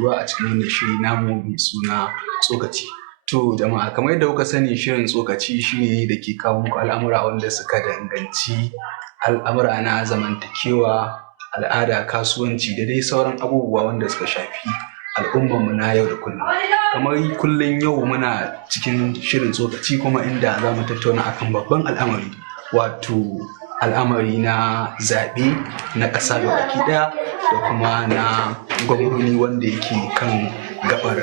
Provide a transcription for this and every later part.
haɗuwa a cikin wannan shiri namu mai suna tsokaci. To jama'a kamar yadda kuka sani shirin tsokaci shine da ke kawo muku al'amura wanda suka danganci al'amura na zamantakewa, al'ada, kasuwanci da dai sauran abubuwa wanda suka shafi al'ummarmu na yau da kullum. Kamar kullum yau muna cikin shirin tsokaci kuma inda za mu tattauna akan babban al'amari, wato al'amari na zaɓe na ƙasa gabaki ɗaya da kuma na gwamnoni wanda yake kan gabar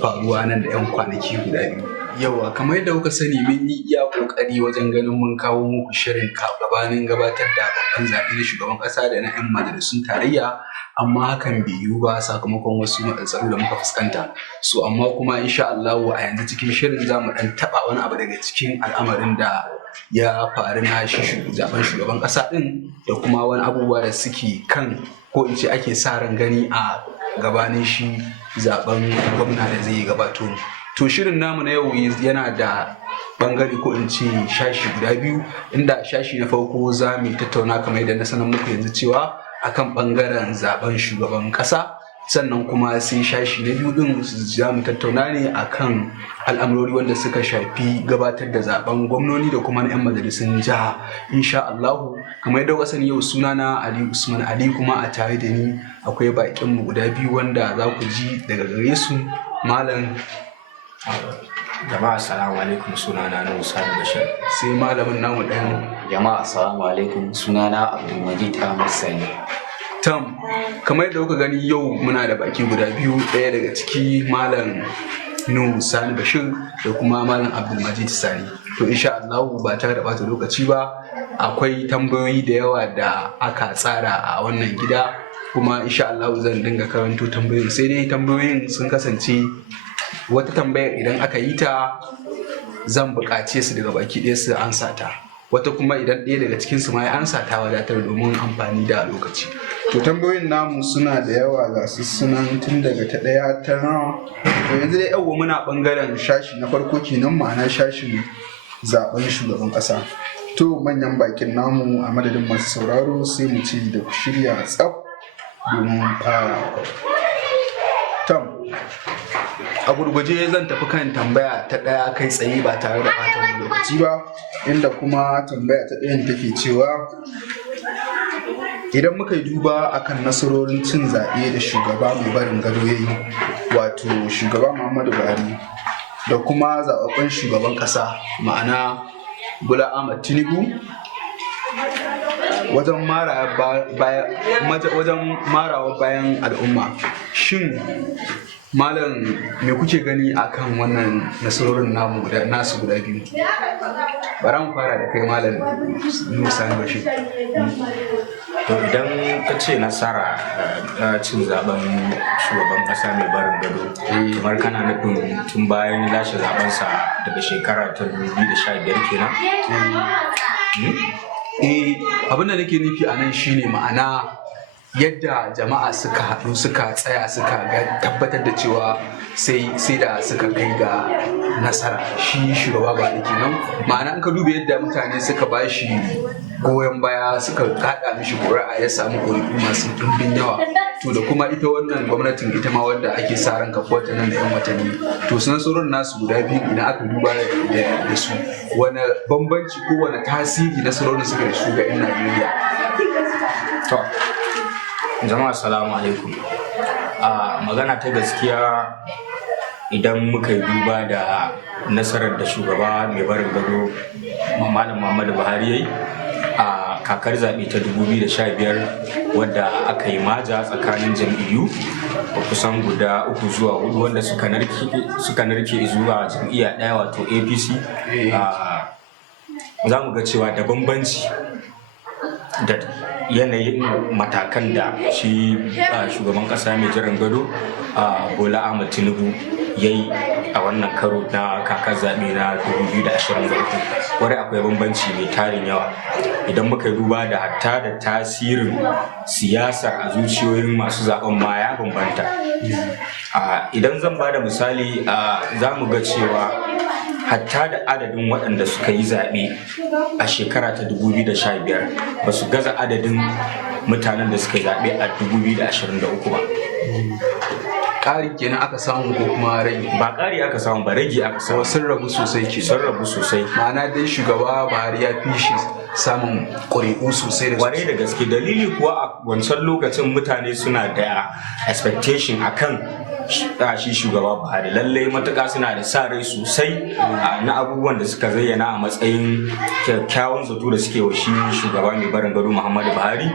faruwa nan da 'yan kwanaki guda biyu. Yawa kamar yadda kuka sani mun yi iya ƙoƙari wajen ganin mun kawo muku shirin gabanin gabatar da babban zaɓe na shugaban ƙasa da na 'yan majalisun tarayya, amma hakan bai yiwu ba sakamakon wasu matsaltsalu da muka fuskanta. So amma kuma insha Allahu a yanzu cikin shirin za mu ɗan taɓa wani abu daga cikin al'amarin da ya faru na zaɓen shugaban ƙasa ɗin da kuma wani abubuwa da suke kan ko in ce ake sa ran gani a gabanin shi zaɓen gwamna da zai gabato. To shirin namu na yau yana da ɓangare ko in ce shashi guda biyu, inda shashi na farko za mu tattauna kamar yadda na sanar muku yanzu cewa akan ɓangaren zaɓen shugaban ƙasa, sannan kuma sai shashi na biyu ɗin za mu tattauna ne akan al'amurori wanda suka shafi gabatar da zaɓen gwamnoni da kuma na 'yan majalisun jiha insha Allahu. Kamar yadda kuka sani yau sunana Ali Usman Ali, kuma a tare da ni akwai baƙinmu guda biyu wanda za ku ji daga gare su. Malam Jama'a assalamu alaikum, sunana Nuhu Sani Bashir. Sai malamin namu ɗan. Jama'a assalamu alaikum, sunana Abdulmajid Ahmad Sani. Tam, kamar yadda kuka gani yau muna da baki guda biyu, ɗaya daga ciki malam Nuhu Sani Bashir da kuma malam Abdulmajid Sani. To insha Allah ba tare da bata lokaci ba, akwai tambayoyi da yawa da aka tsara a wannan gida, kuma insha Allah zan dinga karanto tambayoyin, sai dai tambayoyin sun kasance wata tambayar idan aka yi ta zan buƙace su daga baki ɗaya su ansa ta, wata kuma idan ɗaya daga cikin su ma ya ansa ta wadatar domin amfani da lokaci. To tambayoyin namu suna da yawa, ga su sunan tun daga ta ɗaya ta nawa. To yanzu dai yawwa muna ɓangaren shashi na farko kenan, ma'ana shashin zaɓen shugaban ƙasa. To manyan bakin namu a madadin masu sauraro sai mu ce da ku shirya tsaf domin fara. A gurguje zan tafi kan tambaya ta ɗaya kai tsaye ba tare da ɓata wani lokaci ba, inda kuma tambaya ta ɗayan take cewa idan muka yi duba akan nasarorin cin zaɓe da shugaba mai barin gado ya yi, wato shugaba Muhammadu Buhari, da kuma zaɓaɓɓen shugaban ƙasa ma'ana Bola Ahmed Tinubu, wajen marawa bayan al'umma, shin malam me kuke gani akan wannan nasarorin nasu guda biyu? Bara mu fara da kai malam Nuhu Sani Bashir. To idan ka ce nasara cin zaben shugaban ƙasa mai barin gado, kamar kana nufin tun bayan lashe zabensa daga shekara ta 2015 kenan? Abin da nake nufi a nan shine ma'ana yadda jama'a suka haɗu suka tsaya suka tabbatar da cewa sai da suka kai ga nasara shi shugaba ba da kenan, ma'ana in ka duba yadda mutane suka ba shi goyon baya suka kaɗa mishi ƙuri'a ya samu ƙuri'u masu ɗumbin yawa. To da kuma ita wannan gwamnatin ita ma wadda ake sa ran kafuwarta nan da 'yan watanni, to su nasarorin nasu guda biyu idan aka duba da su, wani bambanci ko wani tasiri nasarorin suka da su ga 'yan Najeriya? To jama'a assalamu alaikum. Magana ta gaskiya, idan muka yi duba da nasarar da shugaba mai barin gado Malam Muhammadu Buhari ya yi a kakar zaɓe ta 2015, wadda aka yi maja tsakanin jam'iyyu kusan guda 3 zuwa 4 wanda suka narke zuwa jam'iyya ɗaya wato APC, za mu ga cewa da bambanci da yanayin matakan da shi shugaban ƙasa mai jiran gado Bola Ahmed Tinubu ya yi a wannan karo na kakar zaɓe na 2023, wadda akwai bambanci mai tarin yawa idan muka duba da hatta da tasirin siyasar a zuciyoyin masu zaben ma ya bambanta. Idan zan ba da misali, za mu ga cewa hatta da adadin waɗanda suka yi zaɓe a shekara ta 2015 ba su gaza adadin mutanen da suka zaɓe a 2023 ba. ƙari kenan aka samu ko kuma rage? Ba ƙari aka samu ba, rage aka samu. Sun rabu sosai ke. Sun rabu sosai. Ma'ana dai shugaba Buhari ya fi shi samun ƙuri'u sosai da Kwarai da gaske, dalili kuwa a wancan lokacin mutane suna da expectation akan shi shugaba Buhari, lallai matuƙa suna da sa rai sosai na abubuwan da suka zayyana a matsayin kyakkyawan zato da suke wa shi shugaba mai barin gado Muhammadu Buhari,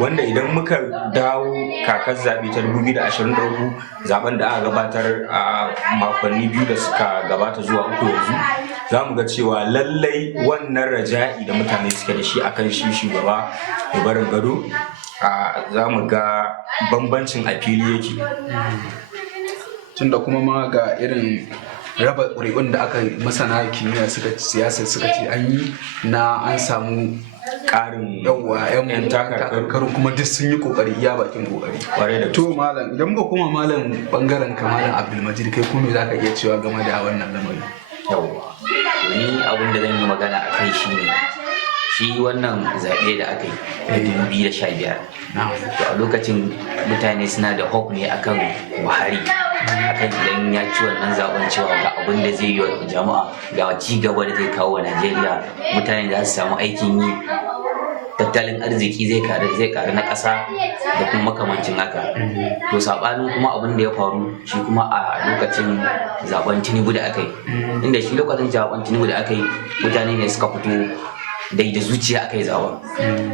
wanda idan muka dawo kakar zaɓe ta 2023 zaben da aka gabatar a makonni biyu da suka gabata zuwa uku yanzu, za mu ga cewa lallai wannan raja'i da mutane suke da shi akan shi shugaba mai barin gado, za mu ga bambancin a fili yake. Tunda kuma ma ga irin raba ƙuri'un da aka masana kimiyya siyasa suka ce an yi na an samu ƙarin yawa yan takarkaru kuma duk sun yi kokari iya bakin kokari. To malam, idan muka koma malam bangaren ka malam Abdulmajid, kai kuma zaka iya cewa game da wannan lamari? Yawwa, ni abin da zan yi magana a kai shi wannan zaɓe da aka yi na 2015, to a lokacin mutane suna da hope ne akan Buhari, akan idan ya ci wannan zaben cewa ga abin da zai yi wa jama'a, ga ci gaba da zai kawo wa Najeriya, mutane za su samu aikin yi, tattalin arziki zai karu na ƙasa da kuma makamancin haka. To saɓanin kuma abin da ya faru shi kuma a lokacin zaben Tinubu da aka yi, inda shi lokacin zaben Tinubu da aka yi mutane ne suka fito dai da zuciya aka yi zaben,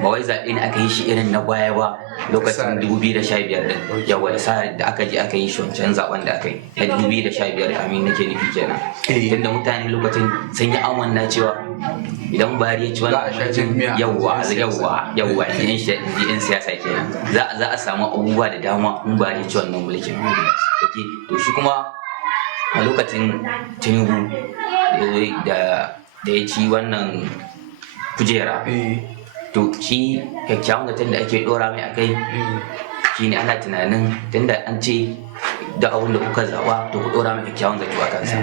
ba wai zaɓe ne aka yi shi irin na baya ba lokacin 2015 din, yawa da sa da aka je aka yi shi wancan zaben da aka yi na 2015, amin nake nufi kenan. Tunda mutane lokacin sun yi amanna cewa idan Buhari ya ci wannan yawa yan siyasa kenan za a samu abubuwa da dama in Buhari ya ci wannan mulkin. To shi kuma a lokacin Tinubu da ya ci wannan kujera, to shi kyakkyawan zaton da ake dora mai akai shine ana tunanin tunda an ce da abin da kuka zaba to ku dora mai kyakkyawan zato a kansa,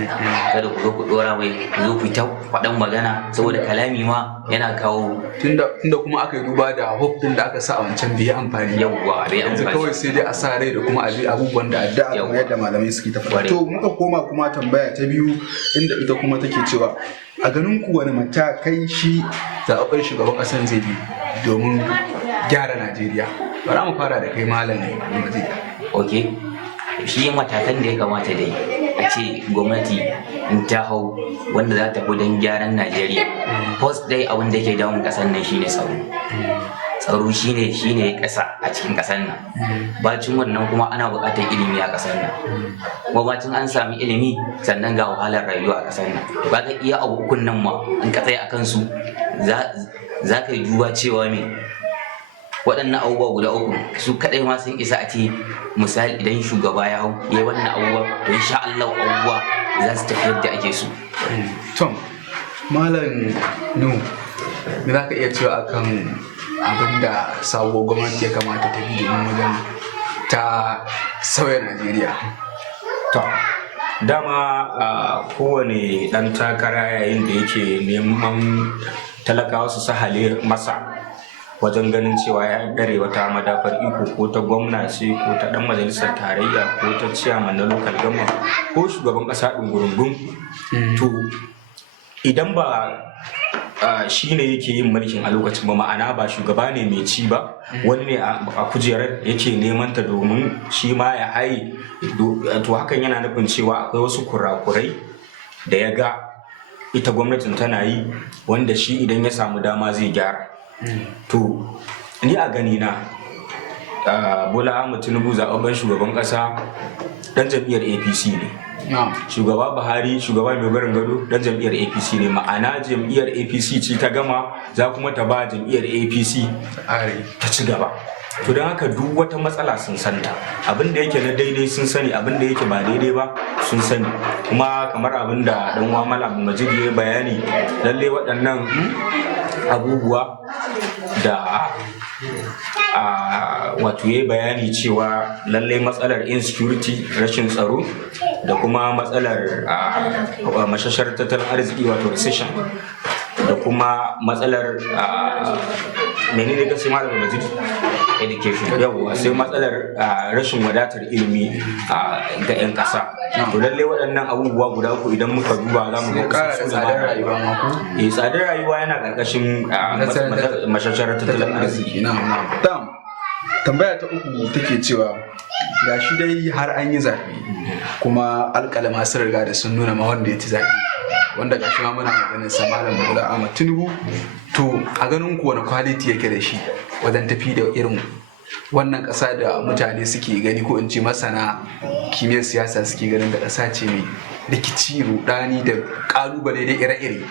kada ku zo ku dora mai ku zo ku ta faɗan magana, saboda kalami ma yana kawo tunda kuma aka yi duba da hope din da aka sa a wancan bai amfani. Yawwa bai amfani, kawai sai dai a sa rai da kuma abubuwan da addu'a kuma yadda malamai suke ta faɗa. To muka koma kuma tambaya ta biyu, inda ita kuma take cewa a ganin ku wani matakai shi zaɓaɓɓen shugaban ƙasar zai bi domin gyara Najeriya? Bara mu fara da kai malam Abdulmajid. Ok, shi matakan da ya kamata dai a ce gwamnati in ta hau wanda za ta fi don gyaran Najeriya. First dai abin da ke damun ƙasar nan shine tsaro. Tsaro shine ƙasa a cikin ƙasar nan. Bacin wannan kuma ana buƙatar ilimi a ƙasar nan. Kuma bacin an sami ilimi sannan ga wahalar rayuwa a ƙasar nan. Ba ka iya abu ukun nan ma in ka tsaya a kansu za ka yi duba cewa me waɗannan abubuwa guda uku su kaɗai ma sun isa a ce misali idan shugaba ya hau ya yi wannan abubuwa to insha Allah abubuwa za su tafi yadda ake so. Tom, malam Nu, me za ka iya cewa akan abin da sabuwar gwamnati ya kamata ta bi domin wajen ta sauya Najeriya? To, dama kowane ɗan takara yayin da yake neman talakawa su sahale masa wajen ganin cewa ya dare wata madafar iko, ko ta gwamna ce, ko ta dan majalisar tarayya, ko ta ciyaman na local government, ko shugaban kasa ɗungurungun, to idan ba shi ne yake yin mulkin a lokacin ba, ma'ana ba shugaba ne mai ci ba, wani ne a kujerar yake neman ta domin shi ma ya haye, to hakan yana nufin cewa akwai wasu kurakurai da ya ga ita gwamnatin tana yi wanda shi idan ya samu dama zai gyara. To ni a gani na Bola Ahmed Tinubu zaɓaɓɓen shugaban ƙasa ɗan jam'iyyar APC ne. Shugaba Buhari, shugaba mai barin gado, ɗan jam'iyyar APC ne, ma'ana jam'iyyar APC ce ta gama, za kuma ta ba jam'iyyar APC ta ci gaba. To don haka duk wata matsala sun santa, abin da yake na daidai sun sani, abin da yake ba daidai ba sun sani, kuma kamar abin da ɗan uwa Malam Abdulmajid ya bayani, lalle waɗannan abubuwa da wato ya bayani cewa lallai matsalar insecurity, rashin tsaro, da kuma matsalar mashashar tattalin arziki wato recession, da kuma matsalar menene ka ce malam Majid, education. yawwa sai matsalar rashin wadatar ilimi ga 'yan ƙasa. To lallai waɗannan abubuwa guda uku idan muka duba za mu ga ƙara da tsadar rayuwa ma ko? tsadar rayuwa yana ƙarƙashin mashasharar tattalin arziki. Dam, tambaya ta uku take cewa ga shi dai har an yi zaɓe kuma alƙalama sun riga da sun nuna ma wanda ya ci zaɓe, wanda ga shi ma muna maganin sa Malam Bola Ahmed Tinubu. To a ganin ku wani kwaliti yake da shi wajen tafi da irin wannan ƙasa da mutane suke gani, ko in ce masana kimiyyar siyasa suke ganin da ƙasa ce mai rikici, rudani da ƙalubale da ire-ire?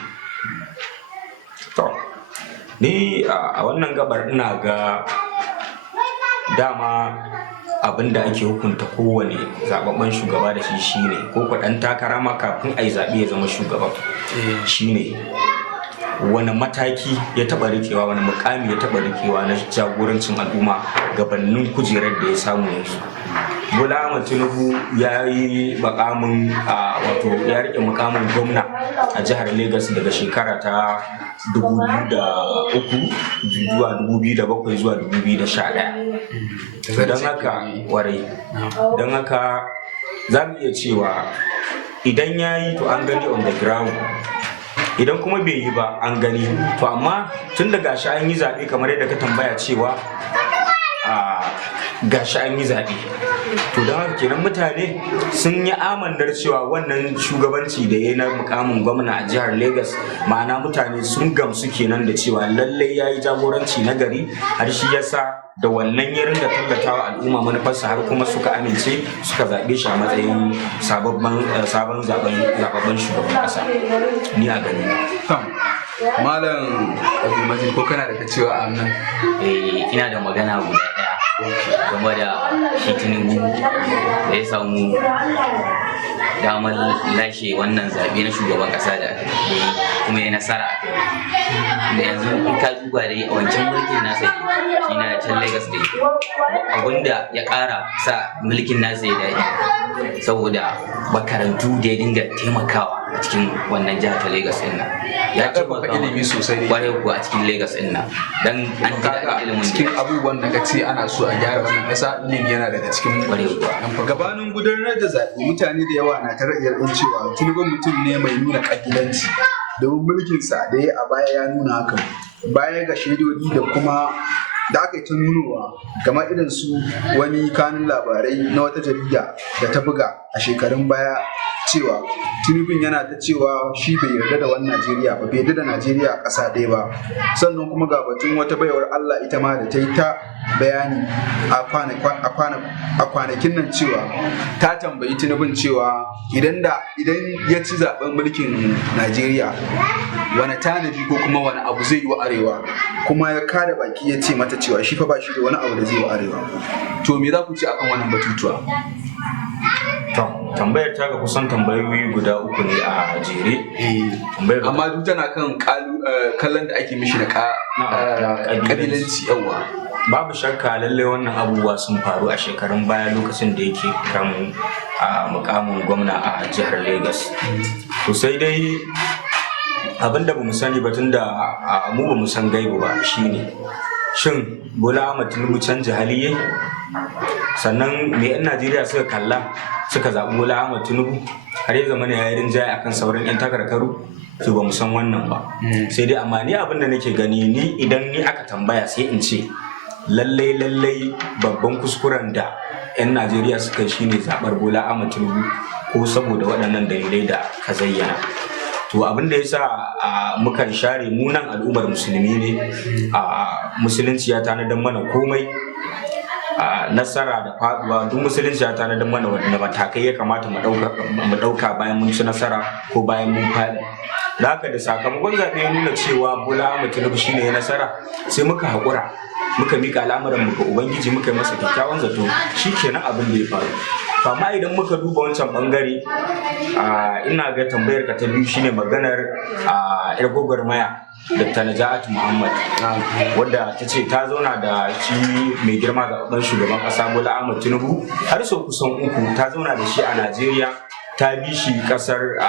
Ni a wannan gabar ina ga dama abin da ake hukunta kowane zababben shugaba da shi shine, ko kwaɗan takara ma kafin a yi zaɓe ya zama shugaba, shine wani mataki ya taɓa rikewa, wani mukami ya taɓa rikewa na jagorancin al'umma gabanin kujerar da ya samu yanzu. Bola Ahmed Tinubu ya yi makamin ya rike mukamin gwamna a jihar Lagos daga shekara ta 2003 zuwa 2007 zuwa 2011. Don haka don haka za mu iya cewa idan ya yi to an gani on the ground, idan kuma bai yi ba an gani. To amma tun da gashi an yi zaɓe kamar yadda ka tambaya cewa gashi an yi zaɓe, to don haka kenan mutane sun yi amandar cewa wannan shugabanci da ya yi na mukamin gwamna a jihar Lagos, ma'ana mutane sun gamsu kenan da cewa lallai ya yi jagoranci na gari, har shi yasa da wannan ya ringa tallatawa al'umma manufarsa har kuma suka amince suka zaɓe shi a matsayin sabon zababben shugaban ƙasa. Ni a gani. Malam Abdulmajid, ko kana da ta cewa a nan? Ina da magana guda ɗaya game da shi Tinubu da ya samu damar lashe wannan zaɓe na shugaban ƙasa da kuma ya nasara a kai. Da yanzu in ka duba dai a wancan mulkin nasa shi na can Lagos dai, abinda ya ƙara sa mulkin nasa ya daɗi saboda makarantu da ya dinga taimakawa a cikin wannan jihar ta Lagos ɗin nan. Ya taimaka ilimi sosai kwarai kuwa a cikin Lagos ɗin nan, dan an ji daɗin ilimin cikin abubuwan da ka ce ana so a gyara wannan ƙasa, ilimi yana daga cikin kwarai kuwa. Gabanin gudanar da zaɓe mutane da yawa na ta ra'ayin cewa Tinubu mutum ne mai nuna ƙabilanci, domin mulkinsa da ya a baya ya nuna hakan, baya ga shaidodi da kuma da aka yi ta nunowa kamar irin su wani kanun labarai na wata jarida da ta buga a shekarun baya cewa Tinubun yana ta cewa shi bai yarda da wani Najeriya ba, bai yarda da Najeriya ƙasa ɗaya ba. Sannan kuma ga batun wata baiwar Allah ita ma da ta yi ta bayani a kwanakin nan cewa ta tambayi Tinubun cewa idan ya ci zaben mulkin Najeriya wani tanadi ko kuma wani abu zai yi wa arewa, kuma ya kada baki ya ce mata cewa shi fa ba shi da wani abu da zai yi wa arewa. To me za ku ce akan wannan batutuwa? Tambayar ta ga kusan tambayoyi guda uku ne a jere. Amma duk tana kan kallon da ake mishi da kabilanci. Yawa, babu shakka lallai wannan abubuwa sun faru a shekarun baya lokacin da yake kan mukamin gwamna a jihar Lagos. To sai dai abin da bamu sani ba, tunda mu bamu san gaibu ba, shine shin Bola Ahmed Tinubu canja hali yayi? Sannan me 'yan Najeriya suka kalla suka zaɓi Bola Ahmed Tinubu har ya zama ya yi rinjaye akan sauran 'yan takarkaru? To ba mu san wannan ba. Sai dai amma ni abin da nake gani, ni idan ni aka tambaya sai in ce lallai babban kuskuren da 'yan Najeriya suka shine zaɓar Bola Ahmed Tinubu, ko saboda waɗannan dalilai da ka zayyana. To abin da yasa mukan share mu nan al'ummar musulmi ne, musulunci ya tanadar mana komai, nasara da faduwa duk musulunci ya tanadar mana wanda matakai ya kamata mu ɗauka bayan mun ci nasara ko bayan mun faɗi. Da haka da sakamakon zaɓe ya nuna cewa Bola Ahmed Tinubu shine ya nasara, sai muka haƙura, muka mika al'amuran mu ga Ubangiji, muka yi masa kyakkyawan zato, shikenan abin da ya faru. Amma idan muka duba wancan bangare, ina ga tambayar ka ta biyu shine maganar yar gwagwarmaya Dr. Najat Muhammad, wadda ta ce ta zauna da shi mai girma zaɓaɓɓen shugaban ƙasa Bola Ahmed Tinubu har sau kusan 3, ta zauna da shi a Najeriya, ta bi shi kasar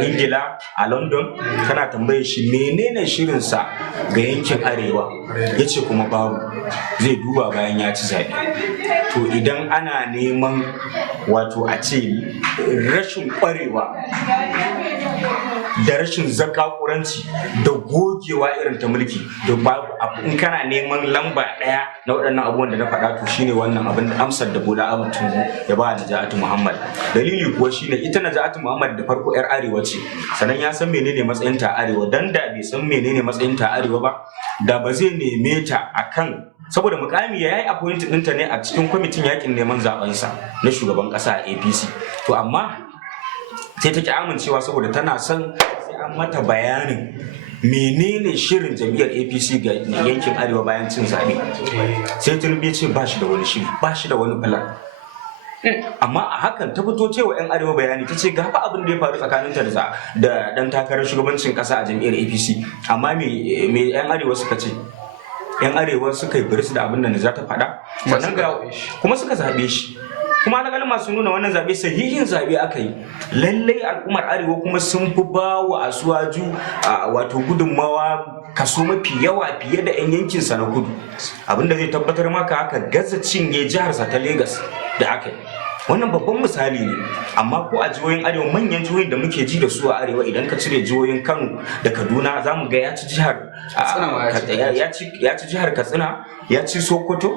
Ingila a London, tana tambayar shi menene shirinsa ga yankin arewa, ya ce kuma babu, zai duba bayan ya ci zaɓe. To idan ana neman wato a ce rashin ƙwarewa da rashin zakakuranci da gogewa irin ta mulki, to babu in kana neman lamba ɗaya na waɗannan abubuwan da na faɗa, to shine wannan abin da amsar da Bola Ahmed Tinubu ya ba Naja'atu Muhammad. Dalili kuwa shine ita Naja'atu Muhammad da farko yar arewa ce, sannan ya san menene matsayin ta arewa, dan da bai san menene matsayin ta arewa ba da ba zai neme ta akan, saboda mukami ya yi appointed ɗinta ne a cikin kwamitin yakin neman zabensa na shugaban ƙasa a APC. To amma sai ta ki amincewa saboda tana son sai an mata bayanin menene shirin jam'iyyar APC ga yankin arewa bayan cin zaɓe. Sai Tinubu ya ce ba shi da wani shiri, ba shi da wani plan. Amma a hakan ta fito cewa 'yan arewa bayani, ta ce ga fa abin da ya faru tsakaninta da ɗan takarar shugabancin ƙasa a jam'iyyar APC. Amma me 'yan arewa suka ce? 'Yan arewa suka yi biris da abin da za ta faɗa, sannan kuma suka zaɓe shi. Kuma alƙalin masu nuna wannan zaɓe sahihin zaɓe aka yi. Lallai al'ummar arewa kuma sun fi ba wa Asuwaju wato gudunmawa kaso mafi yawa fiye da 'yan yankinsa na kudu, abinda zai tabbatar maka haka gaza cinye jiharsa ta Legas da aka yi. Wannan babban misali ne, amma ko a jihohin arewa, manyan jihohin da muke ji da su a arewa, idan ka cire jihohin Kano da Kaduna, za mu ga ya ci jihar Katsina, ya ci Sokoto,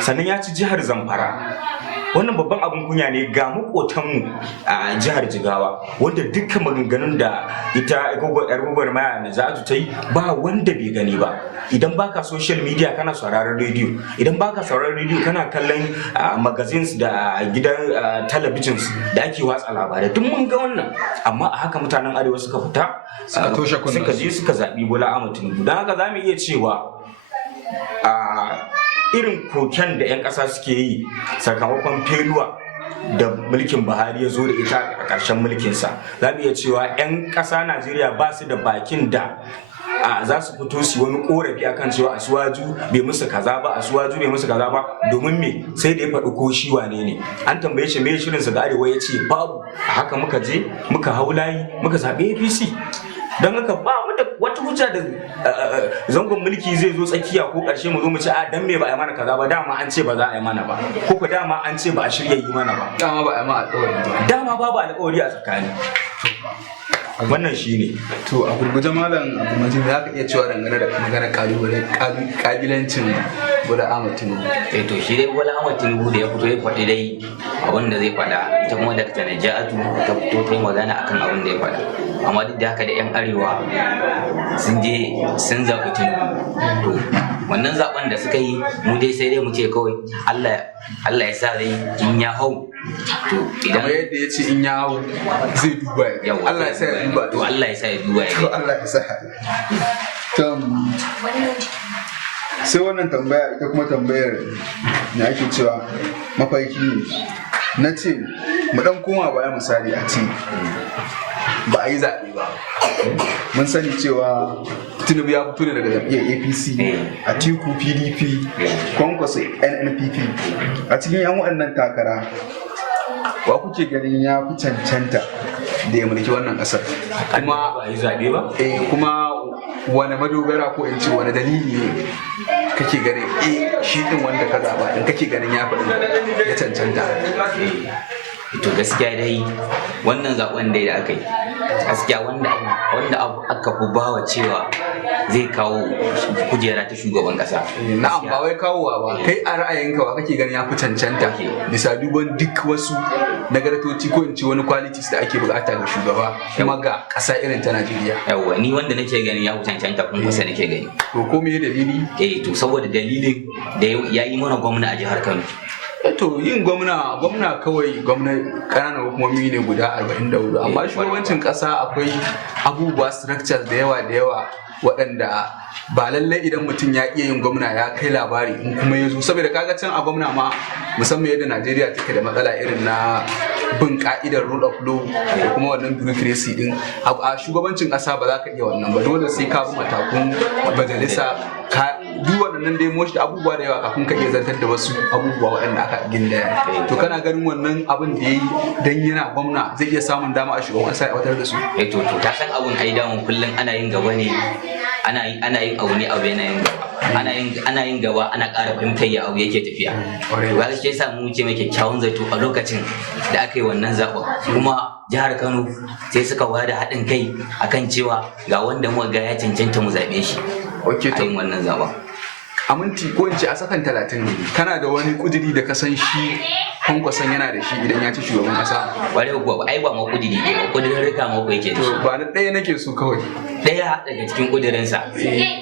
sannan ya ci jihar Zamfara. Wannan babban abin kunya ne ga makotanmu a jihar Jigawa, wanda dukkan maganganun da ita yar gwagwarmaya Naja'atu ta yi ba wanda bai gani ba. Idan baka social media kana sauraron rediyo, idan baka sauraron rediyo kana kallon magazines da gidan talabijins da ake watsa labarai, duk mun ga wannan. Amma a haka mutanen arewa suka fita suka je suka zaɓi Bola Ahmed Tinubu. Don haka za mu iya cewa irin koken da 'yan ƙasa suke yi sakamakon feluwa da mulkin Buhari ya zo da ita a ƙarshen mulkinsa, za mu iya cewa 'yan ƙasa Najeriya ba su da bakin da za su fito su wani korafi akan cewa Asuwaju bai musu kaza ba, Asuwaju bai musu kaza ba, domin me? Sai da ya faɗi ko shi wane ne. An tambaye shi me shirin sa ga arewa, ya ce babu. A haka muka je muka hau layi muka zaɓi APC. Don haka ba mu da wata hujja da zangon mulki zai zo tsakiya ko ƙarshe mu zo mu ce dan me ba a yi mana kaza ba, dama an ce ba za a yi mana ba, ko ko dama an ce ba a shirya yi mana ba, dama ba a yi ma alƙawari ba, dama babu alƙawari a tsakani. Wannan shi ne. To a gurguje malam Abdulmajid, za ka iya cewa dangane da maganar kabilancin Bola Ahmed Tinubu? To shi dai Bola Ahmed Tinubu da ya fito ya faɗi dai abin da zai faɗa, ita kuma Dr. Naja'atu ta fito ta yi magana akan abin da ya faɗa. Amma duk da haka da 'yan arewa sun je sun zaɓi Tinubu. Wannan zaɓen da suka yi, mu dai sai dai mu ce kawai Allah ya sa dai in ya hau. To idan kamar yadda ya ce in ya hau zai duba ya, Allah ya sa ya duba. To Allah ya sa ya duba ya. To Allah ya sa. Sai wannan tambaya, ita kuma tambayar da ake cewa mafarki ne. Na ce mu dan koma baya, misali a ce ba a yi zaɓe ba, mun sani cewa Tinubu ya fito daga jam'iyyar APC, Atiku PDP, Kwankwaso NNPP. A cikin 'yan waɗannan takara, wa kuke ganin ya fi cancanta da ya mulki wannan ƙasar? Kuma ba a yi zaɓe ba? Kuma wani madogara ko in ce wani dalili ne kake ganin shi ɗin wanda ka zaɓa in kake ganin ya faɗi ya cancanta? To gaskiya dai wannan zaben da aka yi, gaskiya wanda aka fi bawa cewa zai kawo kujera ta shugaban kasa. Na'am, ba wai kawowa ba, kai a ra'ayinka wa kake ganin ya fi cancanta bisa duban duk wasu nagartoci ko in ce wani qualities da ake bukata ga shugaba kuma ga kasa irin ta Najeriya? Yawwa, ni wanda nake gani ya fi cancanta kun kusa nake gani. To ko me dalili? To saboda dalilin da ya yi mana gwamna a jihar Kano. To yin gwamna kawai ƙananan hukumomi ne guda 44, amma shugabancin ƙasa akwai abubuwa structures da yawa waɗanda ba lallai idan mutum ya iya yin gwamna ya kai labari in kuma ya zo, saboda kaga can a gwamna ma musamman yadda Najeriya take da matsala irin na bin ka'idar rule of law da kuma wannan bureaucracy din, a shugabancin ƙasa ba za ka iya wannan ba, dole sai ka bi matakun majalisa duk waɗannan dai moshi da abubuwa da yawa kafin ka iya zartar da wasu abubuwa waɗanda aka gindaya. To kana ganin wannan abin da ya yi dan yana gwamna zai iya samun dama a shugaban ƙasa ya aiwatar da su? To ka san abun ai damun kullum ana yin gaba ne, ana yin abu ne, abu yana yin gaba, ana yin gaba ana ƙara fahimtar ya abu yake tafiya. To ga shi yasa mu ce mai kyakkyawan zato a lokacin da aka yi wannan zaɓen, kuma jihar Kano sai suka wada haɗin kai akan cewa ga wanda muka ga ya cancanta mu zaɓe shi a yin wannan zaɓen. A minti ko in ce a sakan 30 kana da wani kudiri da ka san shi Kwankwason yana da shi idan ya ci shugaban kasa? Ware kuwa ai ba ma kudiri ɗaya ba, kudirin rika ma ko yake da shi. To ba na ɗaya nake so kawai. Ɗaya daga cikin kudirinsa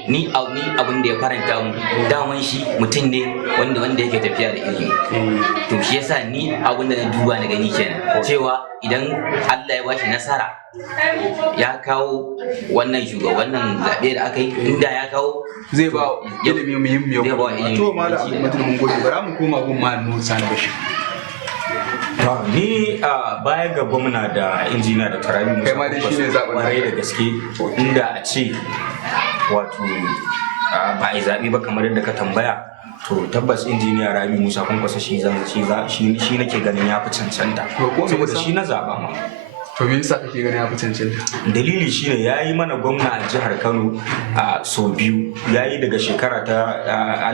ni abin da ya faranta mu, daman shi mutum ne wanda yake tafiya da ilimi. To shi yasa ni abin da na duba na gani kenan cewa idan Allah ya bashi nasara ya kawo wannan wannan zaɓe da aka yi, inda ya kawo zai ba ilimi muhimmiyar. Zai ba ilimi. To malam Abdulmajid mun gode, bara mu koma gun Malam Sani Bashir. Ni baya ga gwamna da injiniya da Tarabi Musa kwarai da gaske, inda a ce wato ba a yi zaɓe ba kamar yadda ka tambaya, to tabbas injiniya Rabi Musa Kwankwaso shi nake ganin ya fi cancanta saboda shi na zaɓa ma. To me yasa kake ganin ya fi cancanta? Dalili shine ya yi mana gwamna a jihar Kano sau biyu, ya yi daga shekara ta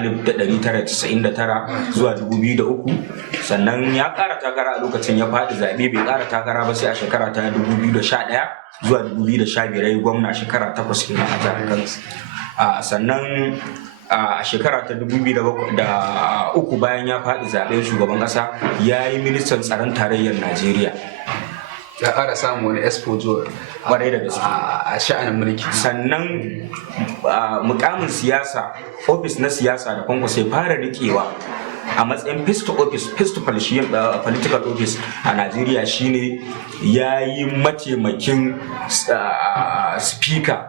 1999 zuwa 2003, sannan ya ƙara takara a lokacin ya faɗi zaɓe, bai ƙara takara ba sai a shekara ta 2011 zuwa 2015 ya yi gwamna shekara 8 kenan a jihar Kano. Sannan a shekara ta 2003 bayan ya faɗi zaɓen shugaban ƙasa ya yi ministan tsaron tarayyar Najeriya. Ya ƙara samun wani exposure kwarai da gaske a sha'anin mulki. Sannan mukamin siyasa, ofis na siyasa da Kwankwaso ya fara rikewa a matsayin first political office a Najeriya shine ya yi mataimakin speaker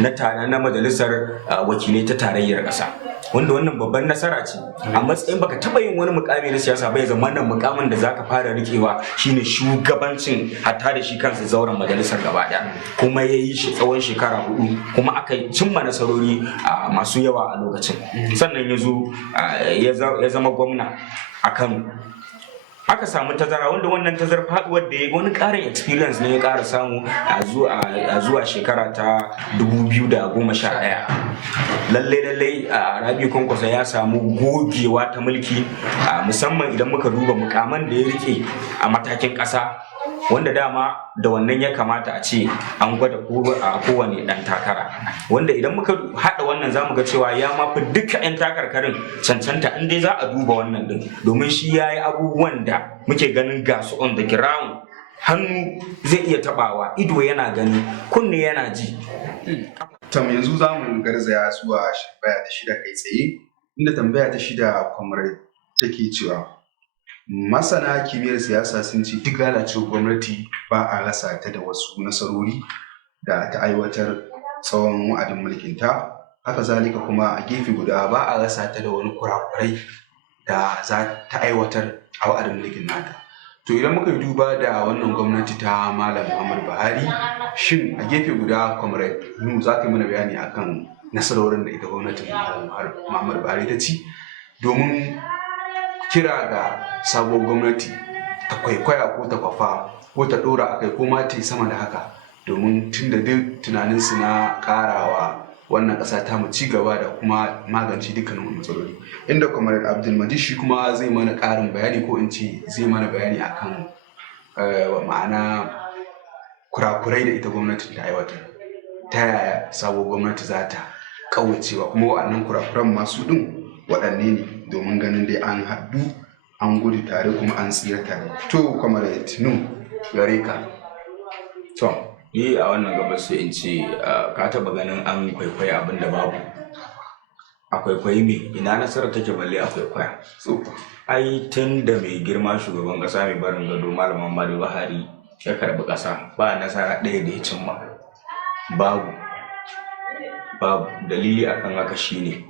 na majalisar wakilai ta tarayyar ƙasa, wanda wannan babban nasara ce. A matsayin baka taba yin wani mukami na siyasa bai zama nan mukamin da zaka fara rikewa shine shugabancin hatta da shi kansa zauren majalisar gaba daya, kuma ya yi shi tsawon shekara 4 kuma aka cimma nasarori masu yawa a lokacin. Sannan ya zo ya zama gwamna a Kano, aka samu tazara, wanda wannan tazar faduwar da ya wani karin experience ne ya kara samu a zuwa shekara ta 2011. lallai Rabi Kwankwaso ya samu gogewa ta mulki, musamman idan muka duba mukaman da ya rike a matakin ƙasa, wanda dama da wannan ya kamata a ce an gwada kowane ɗan takara, wanda idan muka haɗa wannan zamu ga cewa ya mafi duka 'yan takarkarin cancanta in dai za a duba wannan din, domin shi ya yi abubuwan da muke ganin gasu on the ground, hannu zai iya tabawa, ido yana gani, kunne yana ji. Tam yanzu za mu garzaya zuwa tambaya ta 6 kai tsaye, inda tambaya ta 6 Comrade take cewa masana kimiyyar siyasa sun ce duk lalacewar gwamnati ba a rasa ta da wasu nasarori da ta aiwatar tsawon wa'adin mulkinta, haka zalika kuma a gefe guda ba a rasa ta da wani kurakurai da za ta aiwatar a wa'adin mulkin nata. To idan muka yi duba da wannan gwamnati ta Malam Muhammadu Buhari, shin a gefe guda Comrade Nu za ka yi mana bayani akan nasarorin da ita gwamnatin Malam Muhammadu Buhari ta ci, domin kira ga sabuwar gwamnati ta kwaikwaya ko ta kwafa ko ta dora akai ko ma ta yi sama da haka, domin tun da duk tunaninsu na karawa wannan ƙasa ta mu ci gaba da kuma magance dukkanin matsaloli. Inda Comrade Abdulmajid shi kuma zai mana ƙarin bayani, ko in ce zai mana bayani akan ma'ana kurakurai da ita gwamnati ta aiwatar, ta yaya sabuwar gwamnati za ta ƙauyacewa, kuma waɗannan kurakuran masu ɗin waɗanne ne, domin ganin dai an haɗu an gudu tare kuma an tsira tare. To Comrade Nu gare ka. To ni a wannan gaba sai in ce ka taba ganin an kwaikwaya abin da babu? A kwaikwayi me? Ina nasarar take balle a kwaikwaya? Ai tun da mai girma shugaban kasa mai barin gado Malam Muhammadu Buhari ya karbi kasa, ba nasara ɗaya da ya cimma. Babu dalili akan haka shine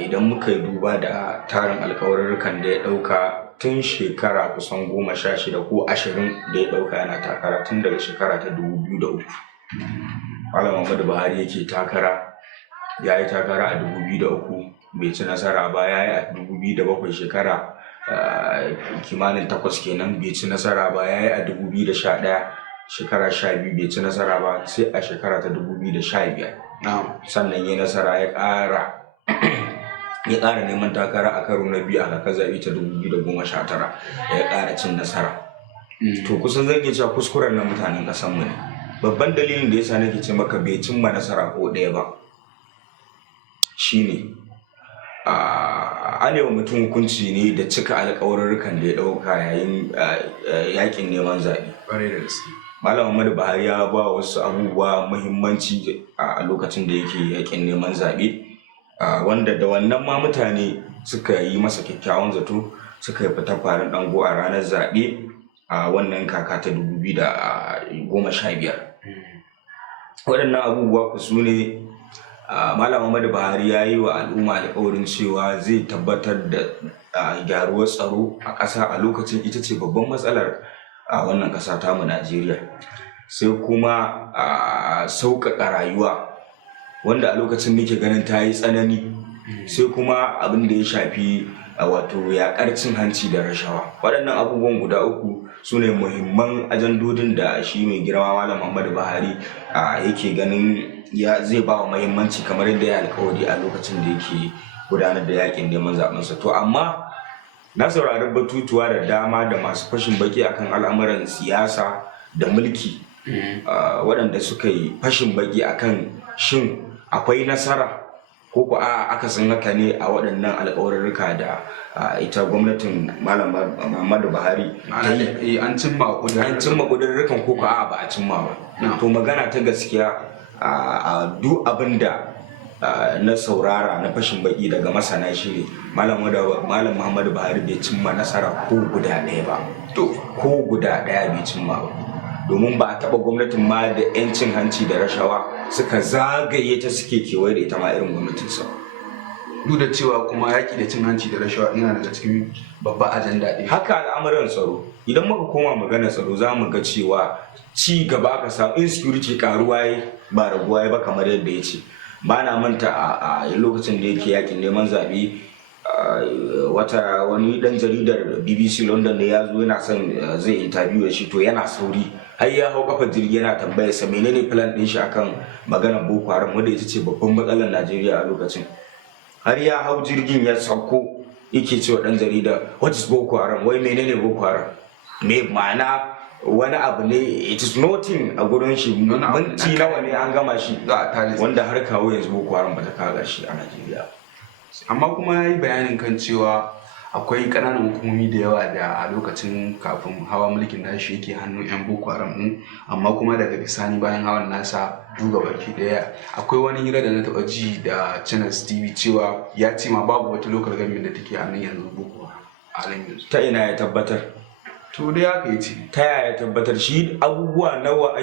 idan muka duba da tarin alkawarurrukan da ya ɗauka tun shekara kusan 16 ko 20 da ya ɗauka yana takara, tun daga shekara ta 2003 Malam Muhammadu Buhari yake takara, ya yi takara a 2003 bai ci nasara ba, ya yi a 2007 shekara kimanin 8 kenan bai ci nasara ba, ya yi a 2011 shekara 12 bai ci nasara ba, sai a shekara ta 2015 sannan ya nasara ya ƙara neman takara a karo na biyu a kakar zaɓe ta 2019 ya ƙara cin nasara. To kusan zan iya cewa kuskuren na mutanen ƙasanmu ne. Babban dalilin da yasa nake ce maka bai cimma nasara ko ɗaya ba shine anewa mutum hukunci ne da cika alƙawarurrukan da ya ɗauka yayin yaƙin neman zaɓe. Malam Muhammadu Buhari ya ba wasu abubuwa muhimmanci a lokacin da yake yaƙin neman zaɓe, wanda da wannan ma mutane suka yi masa kyakkyawan zato, suka yi fita farin ɗango a ranar zaɓe a wannan kaka ta 2015. Waɗannan abubuwa ku su ne Malam Muhammadu Buhari ya yi wa al'umma alƙawarin cewa zai tabbatar da gyaruwar tsaro a ƙasa a lokacin ita ce babban matsalar a wannan ƙasa tamu Najeriya, sai kuma sauƙaƙa rayuwa wanda a lokacin nake ganin ta yi tsanani, sai kuma abin da ya shafi wato yaƙar cin hanci da rashawa. Waɗannan abubuwan guda uku su ne muhimman ajandodin da shi mai girma Malam Muhammadu Buhari yake ganin zai ba wa muhimmanci kamar yadda ya alkawari a lokacin da yake gudanar da yaƙin neman zaɓensa. To amma na saurari batutuwa da dama da masu fashin baki akan al'amuran siyasa da mulki, waɗanda suka yi fashin baki akan shin akwai nasara ko ko akasin haka ne a waɗannan alƙawarurruka da ita gwamnatin Malam Muhammadu Buhari ta yi. An cimma ƙudurrukan ko ko ba a cimma ba. To magana ta gaskiya a duk abin da na saurara na fashin baki daga masana shi ne Malam Muhammadu Buhari bai cimma nasara ko guda ɗaya ba. Ko guda ɗaya bai cimma ba, domin ba a taɓa gwamnatin ma da 'yancin hanci da rashawa suka zagaye ta suke kewaye da ita ma irin gwamnatinsa. Duk da cewa kuma yaƙi da cin hanci da rashawa yana daga cikin babban ajanda ɗin. Haka al'amuran tsaro, idan muka koma magana tsaro za mu ga cewa ci gaba aka samu, insecurity karuwa ya ba raguwa ya ba kamar yadda ya ce. Ba na manta a lokacin da yake yaƙin neman zaɓe, wani ɗan jaridar BBC London da ya zo yana son zai interview da shi, to yana sauri har ya hau kafa jirgi yana tambayar sa menene plan ɗin shi akan maganar Boko Haram, wanda ita ce babban matsalar Najeriya a lokacin. Har ya hau jirgin ya sauko yake cewa ɗan jarida what is Boko Haram, wai menene Boko Haram, me ma'ana wani abu ne, it is nothing a gurin shi, minti nawa ne an gama shi, wanda har kawo yanzu Boko Haram ba ta kaga shi a Najeriya. Amma kuma ya yi bayanin kan cewa akwai ƙananan hukumomi da yawa da a lokacin kafin hawa mulkin nashi yake hannun 'yan Boko Haram ɗin, amma kuma daga bisani bayan hawan nasa duga baki ɗaya. Akwai wani hira da na taɓa ji da Channels TV cewa ya ce ma babu wata local government da take hannun yanzu Boko Haram a halin yanzu. Ta ina ya tabbatar? To dai haka yace. Ta yaya tabbatar? Shi abubuwa nawa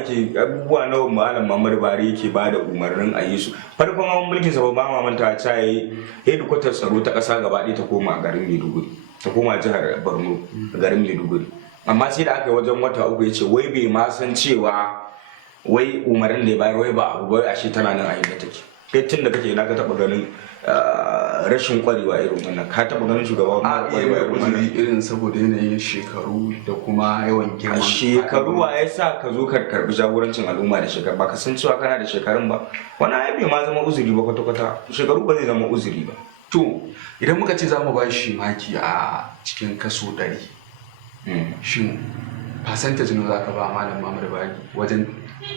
Malam Muhammadu Buhari yake ba da umarnin a yi su. Farkon hawan mulkin sa ba ma manta ta yi hedikwatar tsaro ta ƙasa gaba ɗaya ta koma garin Maiduguri, ta koma jihar Borno garin Maiduguri. Amma sai da aka yi wajen wata uku ya ce wai bai ma san cewa wai umarnin da ya bayar wai ba abu ba, ashe tana nan a yadda take. Kai tun da kake na ka taɓa ganin rashin kwarewa irin wannan, ka taɓa ganin shugaba a kwarewa irin wannan irin saboda yanayin shekaru da kuma yawan girma. Shekaru wa ya sa ka zo ka karbi jagorancin al'umma da shekaru, ba ka san cewa kana da shekarun ba, wannan ai bai ma zama uzuri ba kwata-kwata. Shekaru ba zai zama uzuri ba. To idan muka ce za mu ba shi maki a cikin kaso 100, shin percentage ne za ka ba Malam Muhammadu Buhari wajen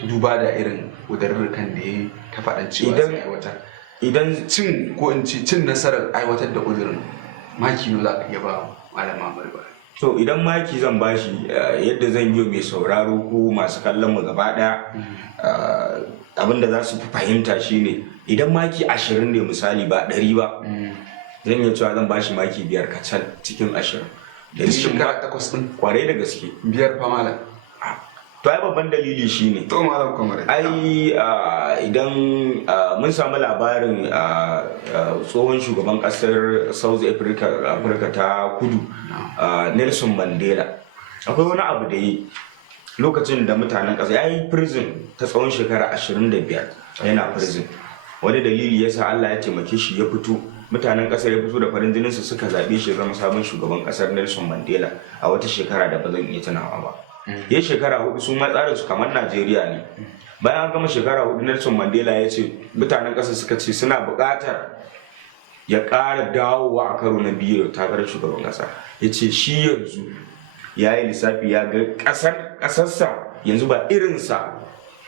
duba da irin ƙudurrukan da ya ta faɗan cewa zai aiwatar? Idan cin nasarar aiwatar da ƙudurin, maki ne za ka iya ba Malam Muhammadu Buhari? To idan maki zan bashi, yadda zan yi mai sauraro ko masu kallon mu gaba ɗaya abinda za su fahimta shine idan maki 20 ne misali ba 100 ba, zan iya cewa zan bashi maki 5 kacal cikin 20. Da shekara 8 ɗin kwarai da gaske 5 fa Malam. To ai babban dalili shine to Malam Comrade, ai idan mun samu labarin tsohon shugaban kasar South Africa ta kudu, Nelson Mandela, akwai wani abu da yi lokacin da mutanen ƙasa ya yi prison ta tsawon shekara 25 yana prison. wani dalili yasa Allah ya taimake shi ya fito, mutanen kasar ya fito da farin jinin su suka zabe shi zama sabon shugaban kasar Nelson Mandela a wata shekara da ba zan iya tunawa ba. Ya shekara 4 su ma tsarin su kamar Najeriya ne. Bayan an gama shekara 4 Nelson Mandela ya ce mutanen kasar suka ce suna buƙatar ya ƙara dawowa a karo na biyu da takarar shugaban kasa. Ya ce shi yanzu ya yi lissafi ya ga ƙasarsa yanzu ba irinsa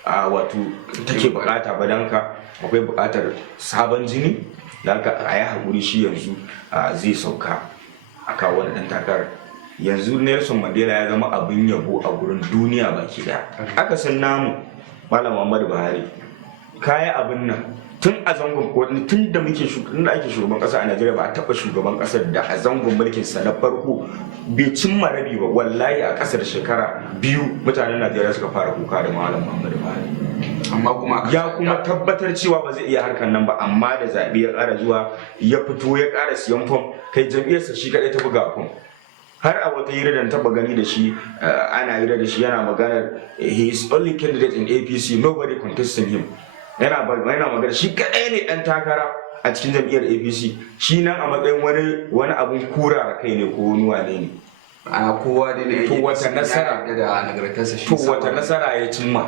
a wato take bukata ba, don ka akwai bukatar sabon jini, da haka a yi haƙuri shi yanzu zai sauka a kawo wani ɗan takarar. Yanzu Nelson Mandela ya zama abin yabo a gurin duniya baki daya. Aka san namu Malam Muhammadu Buhari kayi abin nan tun a zangon tun da ake shugaban kasa a Najeriya ba a taɓa shugaban kasar da a zangon mulkin sa na farko bai cimma rabi ba. Wallahi a kasar shekara 2 mutanen Najeriya suka fara kuka da Malam Muhammadu Buhari, amma kuma ya kuma tabbatar cewa ba zai iya harkar nan ba, amma da zaɓe ya ƙara zuwa ya fito ya ƙara siyan fom, kai jam'iyyarsa shi kaɗai ta buga fom. Har a wata hira da taba gani da shi ana hira da shi yana maganar he is only candidate in APC, nobody contesting him. Yana magana shi kadai ne dan takara a cikin jam'iyyar APC, shi nan a matsayin wani abun kura kai ne ko wani wane ne. Ana kowa ne to wata nasara da nagartarsa shi, to wata nasara ya cimma.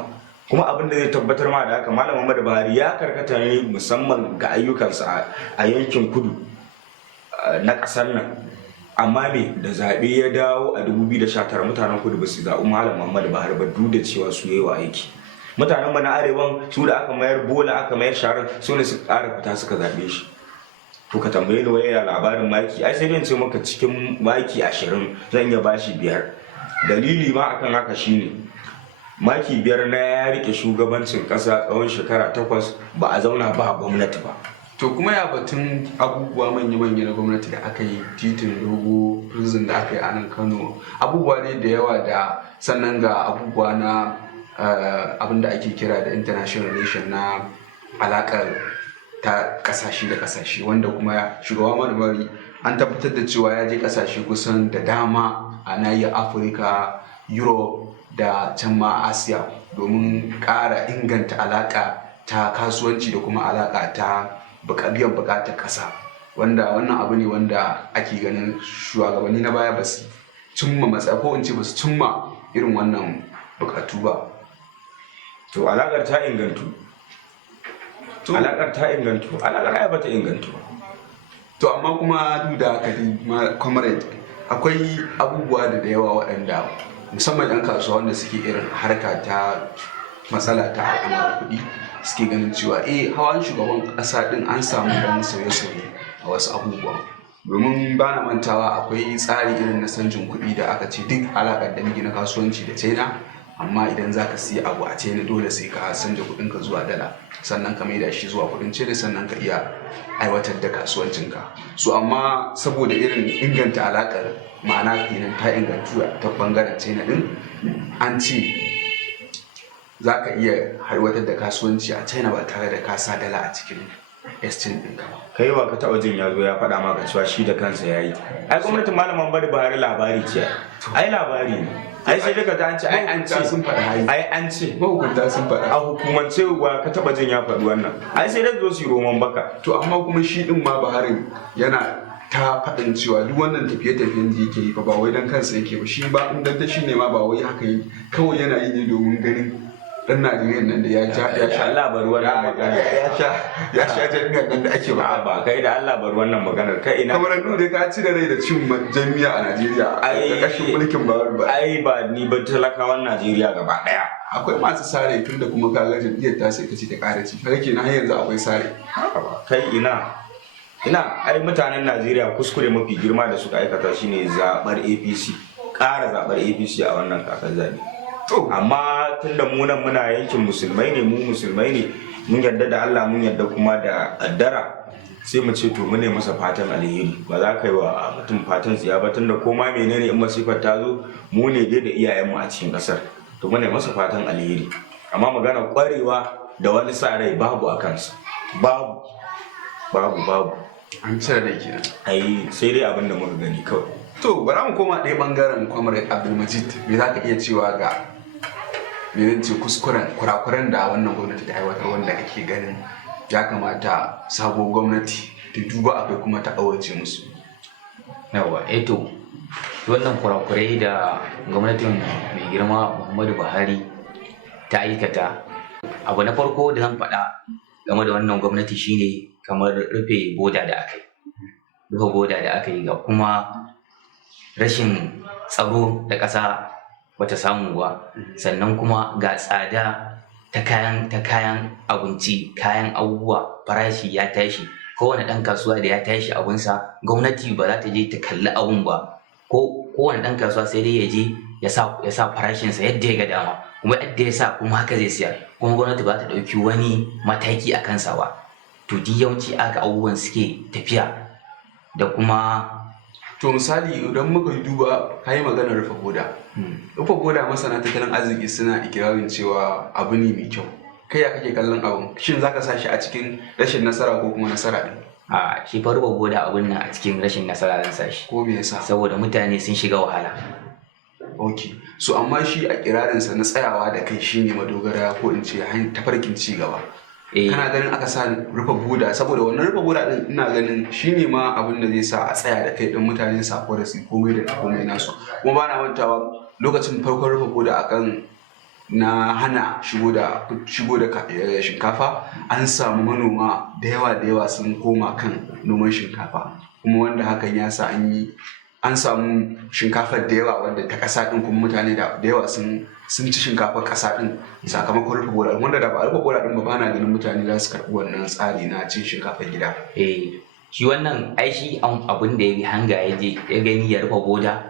Kuma abin da zai tabbatar ma da haka Malam Muhammadu Buhari ya karkata ne musamman ga ayyukansa a yankin kudu na kasar nan. Amma me da zaɓe ya dawo a 2019 mutanen kudu ba su zaɓi Malam Muhammadu Buhari ba, duk da cewa su yi wa aiki. Mutanen mu na arewan su da aka mayar bola aka mayar sharar su ne su ƙara fita suka zaɓe shi. To ka tambaye ni wai labarin maki, ai sai dai ce maka cikin maki 20 zan iya bashi 5. Dalili ma akan haka shine maki 5 na ya rike shugabancin ƙasa tsawon shekara 8 ba a zauna ba gwamnati ba. To kuma ya batun abubuwa manya-manya na gwamnati da aka yi, titin dogo, prison da aka yi a nan Kano, abubuwa ne da yawa, da sannan ga abubuwa na abin da ake kira da international relation na alakar ta kasashe da kasashe, wanda kuma shugaba Muhammadu an tabbatar da cewa ya je kasashe kusan da dama a nahiyar Afirka, Europe da can ma Asiya domin ƙara inganta alaka ta kasuwanci da kuma alaka ta biyan bukatar kasa, wanda wannan abu ne wanda ake ganin shugabanni na baya ba su cimma matsaya, ko in ce ba su cimma irin wannan bukatu ba. To alakar ta ingantu? Alakar ya bata ingantu. To amma kuma duk da haka comrade, akwai abubuwa da yawa waɗanda musamman 'yan kasuwa wanda suke irin harka ta matsala ta al'amuran kuɗi suke ganin cewa hawan shugaban ƙasa ɗin an samu ɗan sauye-sauye a wasu abubuwa. Domin ba na mantawa akwai tsari irin na canjin kuɗi da aka ce duk alaƙar da muke na kasuwanci da China, amma idan za ka siya abu a China dole sai ka canja kuɗinka zuwa dala, sannan ka maida shi zuwa kuɗin China, sannan ka iya aiwatar da kasuwancinka. So amma saboda irin inganta alaƙar, ma'ana kenan ta ingantu ta ɓangaren China ɗin, an ce za ka iya harwatar da kasuwanci a China ba tare da ka sa dala a cikin exchange ɗinka ba. Kai wa ka taɓa jin ya zo ya faɗa maka cewa shi da kansa ya yi? Ai gwamnatin Malam Muhammadu Buhari labari ce, ai labari ne. Ai sai daga ta ce ai an ce sun faɗa, ai an ce mahukunta sun faɗa. A hukumance wa ka taɓa jin ya faɗi wannan? Ai sai dai zo su yi roman baka. To amma kuma shi ɗin ma Buhari yana ta faɗin cewa duk wannan tafiye-tafiyen da yake yi fa ba wai dan kansa yake ba, shi ba in dan shi ne ma ba wai haka yi, kawai yana yi ne domin ganin dan Najeriya nan da ya sha Allah bar wannan magana, ya sha jami'ar nan da ake ba kai da Allah bar wannan maganar kai ina kamar nan da ka ci da rai da cin jami'a a Najeriya a kashin mulkin ba ai ba ni ba talakawan Najeriya gaba daya. Akwai masu sare tun da kuma kaga jam'iyyar ta sai ta ce ta ƙara ci, kaga kenan har yanzu akwai sare. Kai ina ai mutanen Najeriya kuskure mafi girma da suka aikata shine zabar APC, ƙara zabar APC a wannan kakar zabe. Amma tunda mu nan muna yankin musulmai ne, mun yarda da Allah, mun yarda kuma da addara, sai mu ce to mu ne masa fatan alheri. Ba za ka yi wa mutum fatan tsiya ba, tunda koma menene in masifar ta zo mu ne dai da iyayenmu a cikin kasar, to mu ne masa fatan alheri. Amma magana kwarewa da wani sa rai babu a kansa, babu an cire rai kenan. Ai sai dai abin da muka gani kawai. To bari mu koma ɗaya bangaren Comrade Abdulmajid, me za ka iya cewa ga me zan ce kurakuran da wannan gwamnati ta aiwatar wanda ake ganin ya kamata sabuwar gwamnati ta duba akai kuma ta ƙaurace musu? yawa eto wannan kurakurai da gwamnatin mai girma Muhammadu Buhari ta aikata, abu na farko da zan faɗa game da wannan gwamnati shine kamar rufe boda da aka yi ga kuma rashin tsaro da ƙasa bata samu ba, sannan kuma ga tsada ta kayan abinci, kayan abubuwa, farashi ya tashi, kowane ɗan kasuwa da ya tashi abunsa gwamnati ba za ta je ta kalli abun ba, kowane ɗan kasuwa sai dai ya je ya sa farashinsa yadda ya ga dama, kuma yadda ya sa kuma haka zai siya, kuma gwamnati ba ta ɗauki wani mataki a kansa ba. To duk yawanci aka abubuwan suke tafiya da kuma to misali idan muka duba kayi maganar rufe boda. Rufe boda masana tattalin arziki suna ikirarin cewa abu ne mai kyau. Kai ya kake kallon abun? Shin zaka sa shi a cikin rashin nasara ko kuma nasara din? a shi fa rufe boda abun nan a cikin rashin nasara zan sa shi. Ko me yasa? Saboda mutane sun shiga wahala. Ok, so amma shi a kirarinsa na tsayawa da kai shine madogara ko in ce tafarkin ci gaba. Kana ganin aka sa rufe boda saboda wannan rufe boda din ina ganin shine ma abin da zai sa a tsaya da kai din mutane sako da su komai da komai nasu. Kuma ba na mantawa lokacin farkon rufe boda akan na hana shigo da shinkafa, an samu manoma da yawa sun koma kan noman shinkafa, kuma wanda hakan ya sa an samu shinkafar da yawa wanda ta ƙasa ɗin, kuma mutane da yawa sun ci shinkafar ƙasa ɗin sakamakon rufe boda, wanda da ba a rufe boda ɗin ba na ganin mutane za su karɓi wannan tsari na cin shinkafar gida. Shi wannan aishi abin da ya hanga ya je ya gani ya rufe boda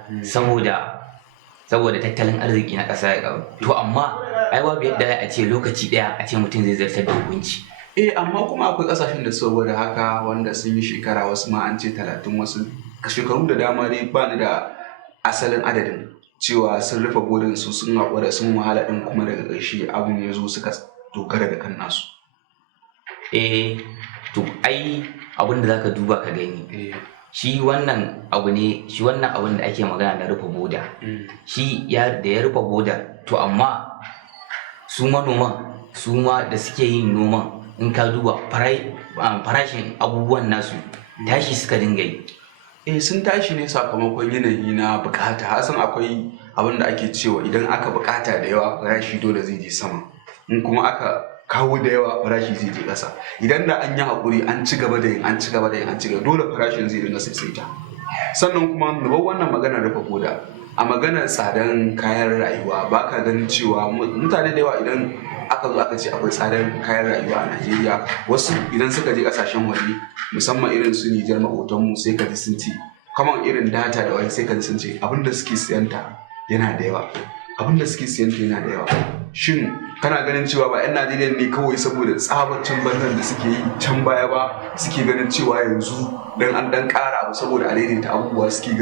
saboda tattalin arziki na ƙasa ya ƙaru. To amma ai babu yadda a ce lokaci ɗaya a ce mutum zai zartar da hukunci. Amma kuma akwai ƙasashen da suka da haka wanda sun yi shekara, wasu ma an ce 30, wasu shekaru da dama dai ba ni da asalin adadin cewa sun rufe bodin su, sun haƙura sun wahala ɗin, kuma daga ƙarshe abin ya zo suka dogara da kan nasu. To ai abin da zaka duba ka gani shi wannan abin da ake magana na rufe boda, shi da ya rufe boda, to amma su manoman su ma da suke yin noman in ka duba farashin abubuwan nasu tashi suka dinga yi. Sun tashi ne sakamakon yanayi na bukata. Hasan akwai abin da ake cewa idan aka bukata da yawa farashi dole zai je sama, in kuma aka kawo da yawa farashi zai je ƙasa. Idan da an yi haƙuri an ci gaba da yin dole farashin zai dinga saisaita. Sannan kuma nubar wannan maganar rufe boda a maganar tsadan kayan rayuwa, ba ka ganin cewa mutane da yawa idan aka zo aka ce akwai tsadar kayan rayuwa a Najeriya, wasu idan suka je kasashen waje musamman irin su Nijar maƙotanmu sai ka ji sun ce kamar irin data da wani, sai ka ji sun ce abinda suke siyanta yana da yawa. Shin kana ganin cewa ba 'yan Najeriya ne kawai saboda tsabacin banzan da suke yi can baya ba suke ganin cewa yanzu dan an dan ƙara saboda a daidaita abubuwa suke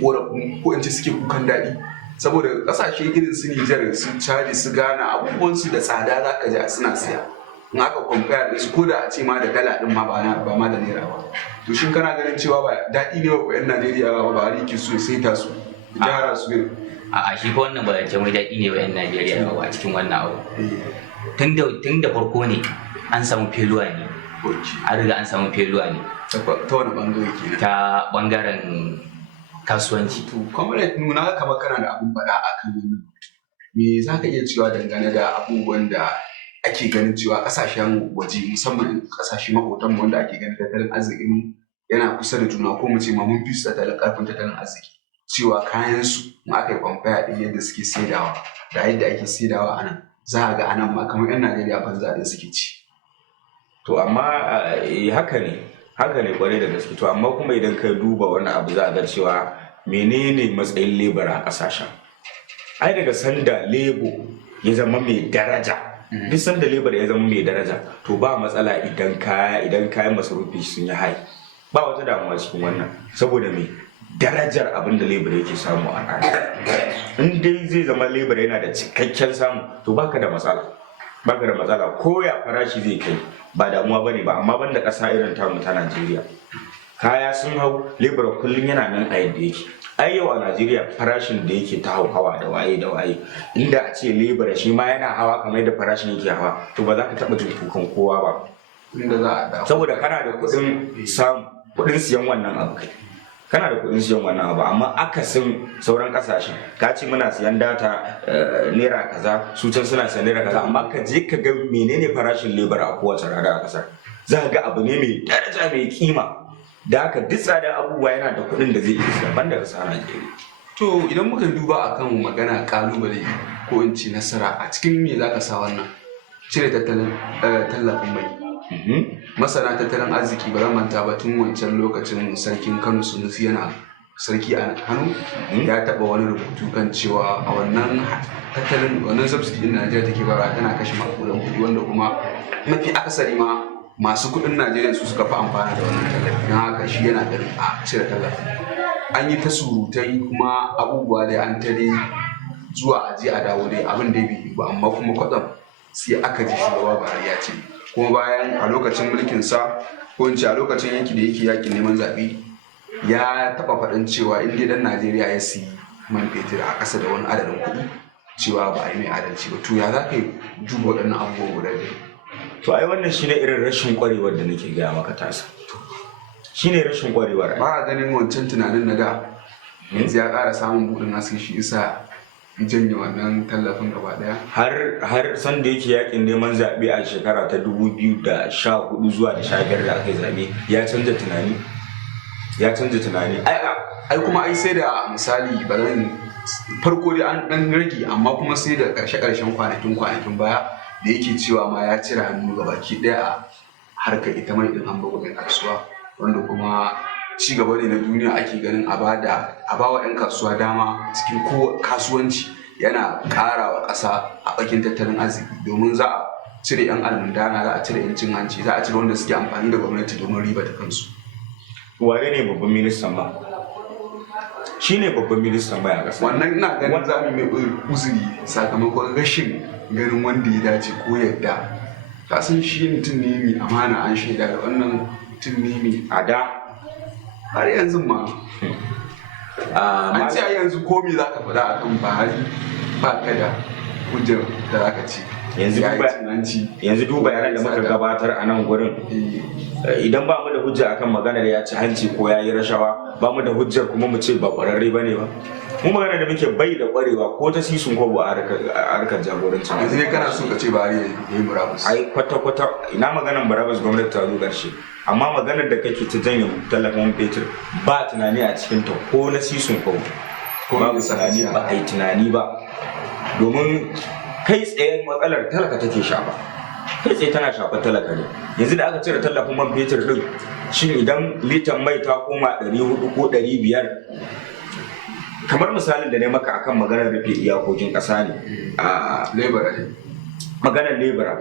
korafin ko in ce suke kukan daɗi? Saboda ƙasashe irin su Nijar, su Chad, su Ghana abubuwansu da tsada za ka ji suna siya, in aka compare ɗinsu ko da a ce ma da dala ɗin ma ba ma da naira ba. To shin kana ganin cewa ba daɗi ne wa 'yan Najeriya ba yake so sai ta su gyara su ne? Shi fa wannan ba zance mai daɗi ne wa 'yan Najeriya ba a cikin wannan abu. Tun da farko ne an samu feluwa ne. An riga an samu feluwa ne. Ta wani ɓangare kenan? Ta ɓangaren kasuwanci. To comrade nuna kamar kana da abun faɗa a kan wannan. Me za ka iya cewa dangane da abubuwan da ake ganin cewa ƙasashen waje musamman ƙasashe maƙotanmu wanda ake ganin tattalin arzikin yana kusa da juna, ko mu ce ma mun fi su ƙarfin tattalin arziki, cewa kayansu in aka yi kwamfaya ɗin yadda suke saidawa da yadda ake saidawa a nan, za a ga a nan ma kamar 'yan Najeriya banza ɗin suke ci. To amma haka ne kwarai da gaske. To amma kuma idan ka duba wani abu za a ga cewa menene matsayin lebur a ƙasashen. Ai daga sanda lebo ya zama mai daraja, duk sanda lebur ya zama mai daraja to ba matsala idan kayan masarufi sun yi hai, ba wata damuwa cikin wannan, saboda me darajar abin da lebur yake samu a ƙasa. In dai zai zama lebur yana da cikakken samu to baka da matsala ko ya farashi zai kai ba damuwa bane ba. Amma banda ƙasa irin tamu ta Najeriya, kaya sun hau, lebur kullum yana nan a yadda yake. Ai yau a Najeriya farashin da yake ta hawa da waye inda a ce lebur shi ma yana hawa kamar yadda farashin yake hawa, to ba za ka taɓa jin kukan kowa ba. inda za a dawo. Saboda kana da kuɗin siyan wannan abu kai. Kana da kuɗin siyan wannan abu, amma akasin sauran ƙasashen ka ce muna siyan data naira kaza, su can suna siyan naira kaza, amma ka je ka ga menene farashin lebar a kowace rana a ƙasar, za ka ga abu ne mai daraja mai kima, da haka duk tsadar abubuwa yana da kuɗin da zai iya siya ban da ƙasa Najeriya. To idan muka duba akan magana kalubale ko in ce nasara, a cikin me za ka sa wannan cire tallafin mai? Masana tattalin arziki ba zan manta ba tun wancan lokacin sarkin Kano Sunusi yana sarki a Kano ya taɓa wani rubutu kan cewa a wannan subsidy din Najeriya take bara tana kashe makudan kuɗi, wanda kuma mafi akasari ma masu kuɗin Najeriya su suka fi amfana da wannan tallafi, don haka shi yana ganin a cire tallafin. An yi ta surutai kuma abubuwa da an tare zuwa aje a dawo dai abin da bai ba, amma kuma kwatsam sai aka ji shugaba Buhari ya ce, kuma bayan a lokacin mulkin sa ko in ce a lokacin yanki da yake yakin neman zaɓe ya taɓa faɗin cewa in dai dan Najeriya ya siyi man fetur a ƙasa da wani adadin kuɗi cewa ba a yi mai adalci ba. To ya za ka yi duba waɗannan abubuwan guda biyu? To ai wannan shine irin rashin ƙwarewar da nake gaya maka tasa. Shine rashin ƙwarewar. Ba a ganin wancan tunanin na da yanzu ya ƙara samun buɗin haske, shi isa janye wannan tallafin gaba ɗaya. Har san da yake yakin neman zaɓe a shekara ta 2014 zuwa da 15 da aka yi zaɓe ya canza tunani. Ai kuma ai sai da misali farko dai an ɗan rage, amma kuma sai da ƙarshen kwanakin baya da yake cewa ma ya cire hannu gabaki ɗaya a harkar ita mai ɗin an bawa mai kasuwa, wanda kuma ci gaba ne na duniya ake ganin a bawa 'yan kasuwa dama cikin kasuwanci yana ƙara wa ƙasa a bakin tattalin arziki, domin za a cire 'yan almundana, za a cire 'yan cin hanci, za a cire wanda suke amfani da gwamnati domin riba ta kansu. Wane ne babban ministan ba? Shi ne babban ministan ba a ƙasa. Wannan ina ganin za mu mai uzuri sakamakon rashin ganin wanda ya dace ko yadda. Ka san shi mutum ne mai amana, an shaida da wannan mutum ne mai ada har yanzu ma. An ce a yanzu komi za ka faɗa a kan Buhari ba ka da hujjar da za ka ce. Yanzu duba yaran da muka gabatar a nan gurin, idan ba mu da hujja akan maganar ya ci hanci ko ya yi rashawa, ba mu da hujjar kuma mu ce ba ƙwararre ba ne ba. Mu magana da muke bai da ƙwarewa ko ta sisun ko a harkar jagorancin. Yanzu ne kana so ka ce Buhari ya yi murabus? Ai kwata-kwata ina maganar murabus gwamnati ta zo ƙarshe, amma maganar da kake ta janye tallafin fetur ba tunani a cikin ta ko na sisun ko babu tunani, ba a yi tunani ba, domin kai tsaye matsalar talaka take shafa, kai tsaye tana shafa talaka ne. Yanzu da aka cire tallafin man fetur din, shin idan litan mai ta koma 400 ko 500, kamar misalin da ne maka akan maganar rufe iyakokin ƙasa ne a maganar lebura,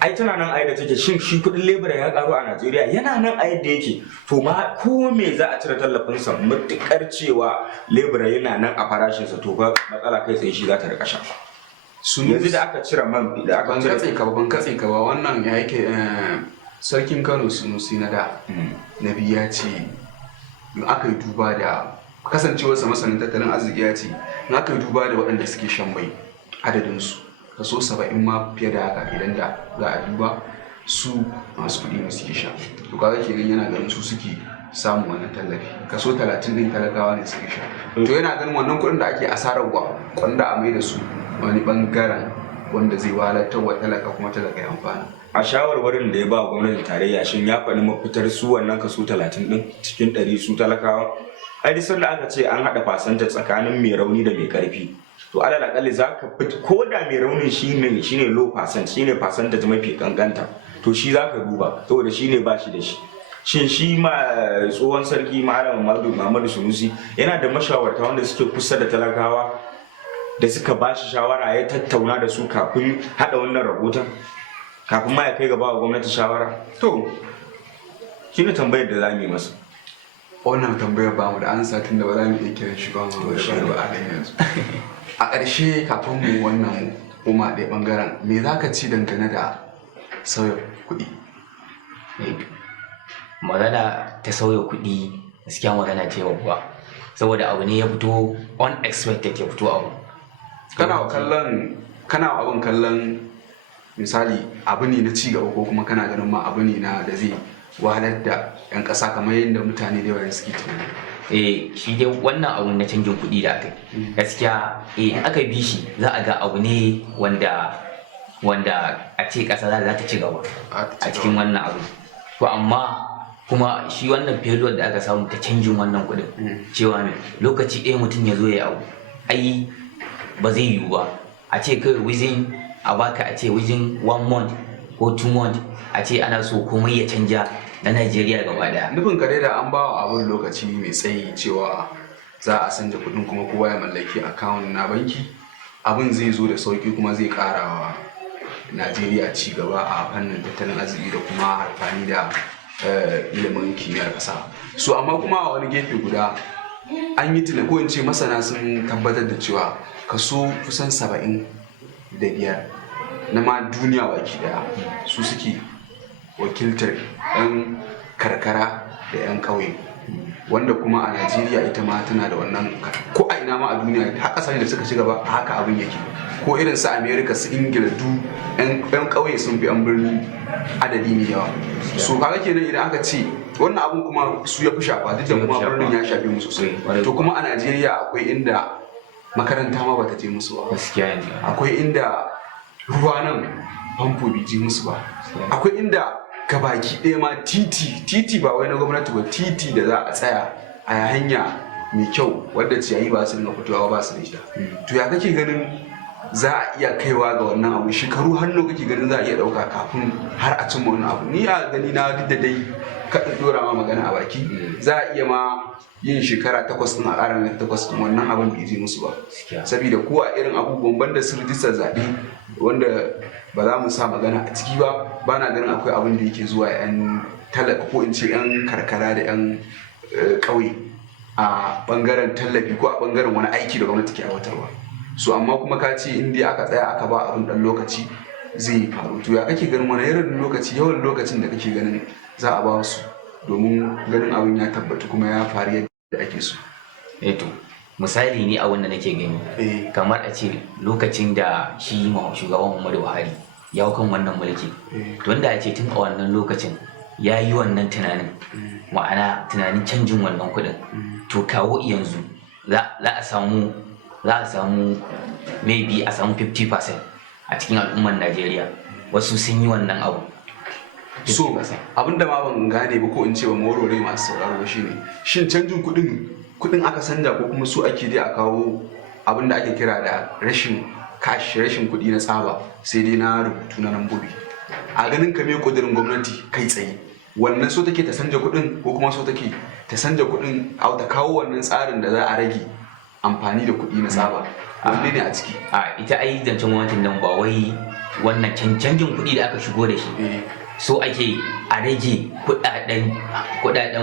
ai tana nan ai da take, shin shi kuɗin lebura ya karu a Najeriya? Yana nan a yadda yake. To ma ko me za a cire tallafinsa, matuƙar cewa lebura yana nan a farashinsa, to fa matsala kai tsaye shi za ta rika shafa. Yanzu da aka cire man da aka cire ban katse ka ba, wannan ya yake sarkin Kano Sunusi na da na biyu ya ce in aka yi duba da kasancewarsa masanin tattalin arziki, ya ce in aka yi duba da waɗanda suke shan mai adadinsu kaso 70 ma fiye da haka, idan da za a duba su masu kuɗi ne suke sha, to kaga kenan yana ganin su suke samun wannan tallafi, kaso 30 din talakawa ne suke sha. To yana ganin wannan kuɗin da ake asararwa wanda a mai da su wani bangaren wanda zai walatar wa talaka kuma talaka ya amfana. A shawarwarin da ya ba gwamnatin tarayya, shin ya faɗi mafitar su wannan kaso 30 din cikin 100 su talakawa? Ai duk sanda aka ce an haɗa fasanta tsakanin mai rauni da mai ƙarfi, to alal akalli za ka ko da mai raunin shine low percent, shine percentage mafi kankanta, to shi za ka duba saboda shine ba shi da shi. Shin shi ma tsohon sarki Malam Muhammadu Sunusi yana da mashawarta wanda suke kusa da talakawa da suka ba shi shawara, ya tattauna da su kafin haɗa wannan rahoton, kafin ma ya kai gaba wa gwamnati shawara? To shi ne tambayar da za mu yi masa. Wannan tambayar ba mu da ansa, tun da ba za mu iya kiran shi ba mu a yanzu. A ƙarshe kafin mu wannan kuma ɗaya ɓangaren, me za ka ci dangane da sauya kuɗi? Magana ta sauya kuɗi gaskiya magana ce babba, saboda abu ne ya fito unexpected, ya fito abu. Kana abin kallon misali abu ne na ci gaba ko kuma kana ganin ma abu ne na da zai wahalar da 'yan ƙasa kamar yadda mutane da yawa suke tunani? Shi dai wannan abu na canjin kuɗi da aka yi gaskiya in aka bi shi za a ga abu ne wanda a ce ƙasa za ta ci gaba a cikin wannan abu. To amma kuma shi wannan failure da aka samu ta canjin wannan kuɗin cewa ne lokaci ɗaya mutum ya zo ya abu ai ba zai yiwu ba a ce kai within a baka a ce within 1 month ko 2 months a ce ana so komai ya canja na Najeriya gaba daya. Nufin kare da an bawa abun lokaci mai tsayi cewa za a sanja kuɗin kuma kowa ya mallaki akawun na banki, abin zai zo da sauki kuma zai ƙara wa Najeriya ci gaba a fannin tattalin arziki da kuma amfani da ilimin kimiyyar ƙasa. So amma kuma a wani gefe guda an yi tunani ko in ce masana sun tabbatar da cewa kaso kusan 75 na ma duniya baki daya su suke wakiltar 'yan karkara da 'yan ƙauye, wanda kuma a Najeriya ita ma tana da wannan, ko a ina ma a duniya har ƙasashen da suka ci gaba haka abin yake, ko irin su America su Ingila du 'yan ƙauye sun fi 'yan birni adadi mai yawa. So kaga kenan idan aka ce wannan abun kuma su ya fi shafa duk da kuma birnin ya shafe mu sosai, to kuma a Najeriya akwai inda makaranta ma bata je musu ba, akwai inda ruwa nan famfo bai je musu ba, akwai inda gabaki ɗaya ma titi ba wai na gwamnati ba, titi da za a tsaya a hanya mai kyau wadda ciyayi ba su dinga fitowa ba su da ita. To ya kake ganin za a iya kaiwa ga wannan abu, shekaru hannu kake ganin za a iya ɗauka kafin har a cimma wannan abu? Ni a gani na duk da dai kaɗin ɗora ma magana a baki, za a iya ma yin shekara 8 ɗin a ƙara na 8 ɗin wannan abin bai je musu ba, saboda ko a irin abubuwan banda su rijistar zaɓe wanda ba za mu sa magana a ciki ba na ganin akwai abin da yake zuwa 'yan talaka ko in ce 'yan karkara da 'yan ƙauye a ɓangaren tallafi ko a ɓangaren wani aiki da gwamnati ke aiwatarwa. So amma kuma ka ce in dai aka tsaya aka ba abin ɗan lokaci zai faru, to ya kake ganin wani irin lokaci, yawan lokacin da kake ganin za a ba su domin ganin abin ya tabbata kuma ya faru yadda ake so? To misali ne a wanda nake gani kamar a ce lokacin da shi shugaban Muhammadu Buhari ya kan wannan mulki, to wanda a ce tun a wannan lokacin ya yi wannan tunanin, ma'ana tunanin canjin wannan kuɗin, to kawo yanzu za a samu maybe a samu 50% a cikin al'ummar Najeriya wasu sun yi wannan abu. So abinda ma ban gane ba ko in ce ba morore masu sauraro shine shin canjin kuɗin aka canja ko kuma su ake dai a kawo abin da ake kira da rashin kuɗi na tsaba sai dai na rubutu na lambobi? A ganin ka me kudirin gwamnati kai tsaye, wannan so take ta canja kuɗin ko kuma so take ta canja kuɗin ta kawo wannan tsarin da za a rage amfani da kuɗi na tsaba? Wanne ne a ciki? Ita ai zancen gwamnatin nan ba wai wannan canjin kuɗi da aka shigo da shi so ake a rage kuɗaɗen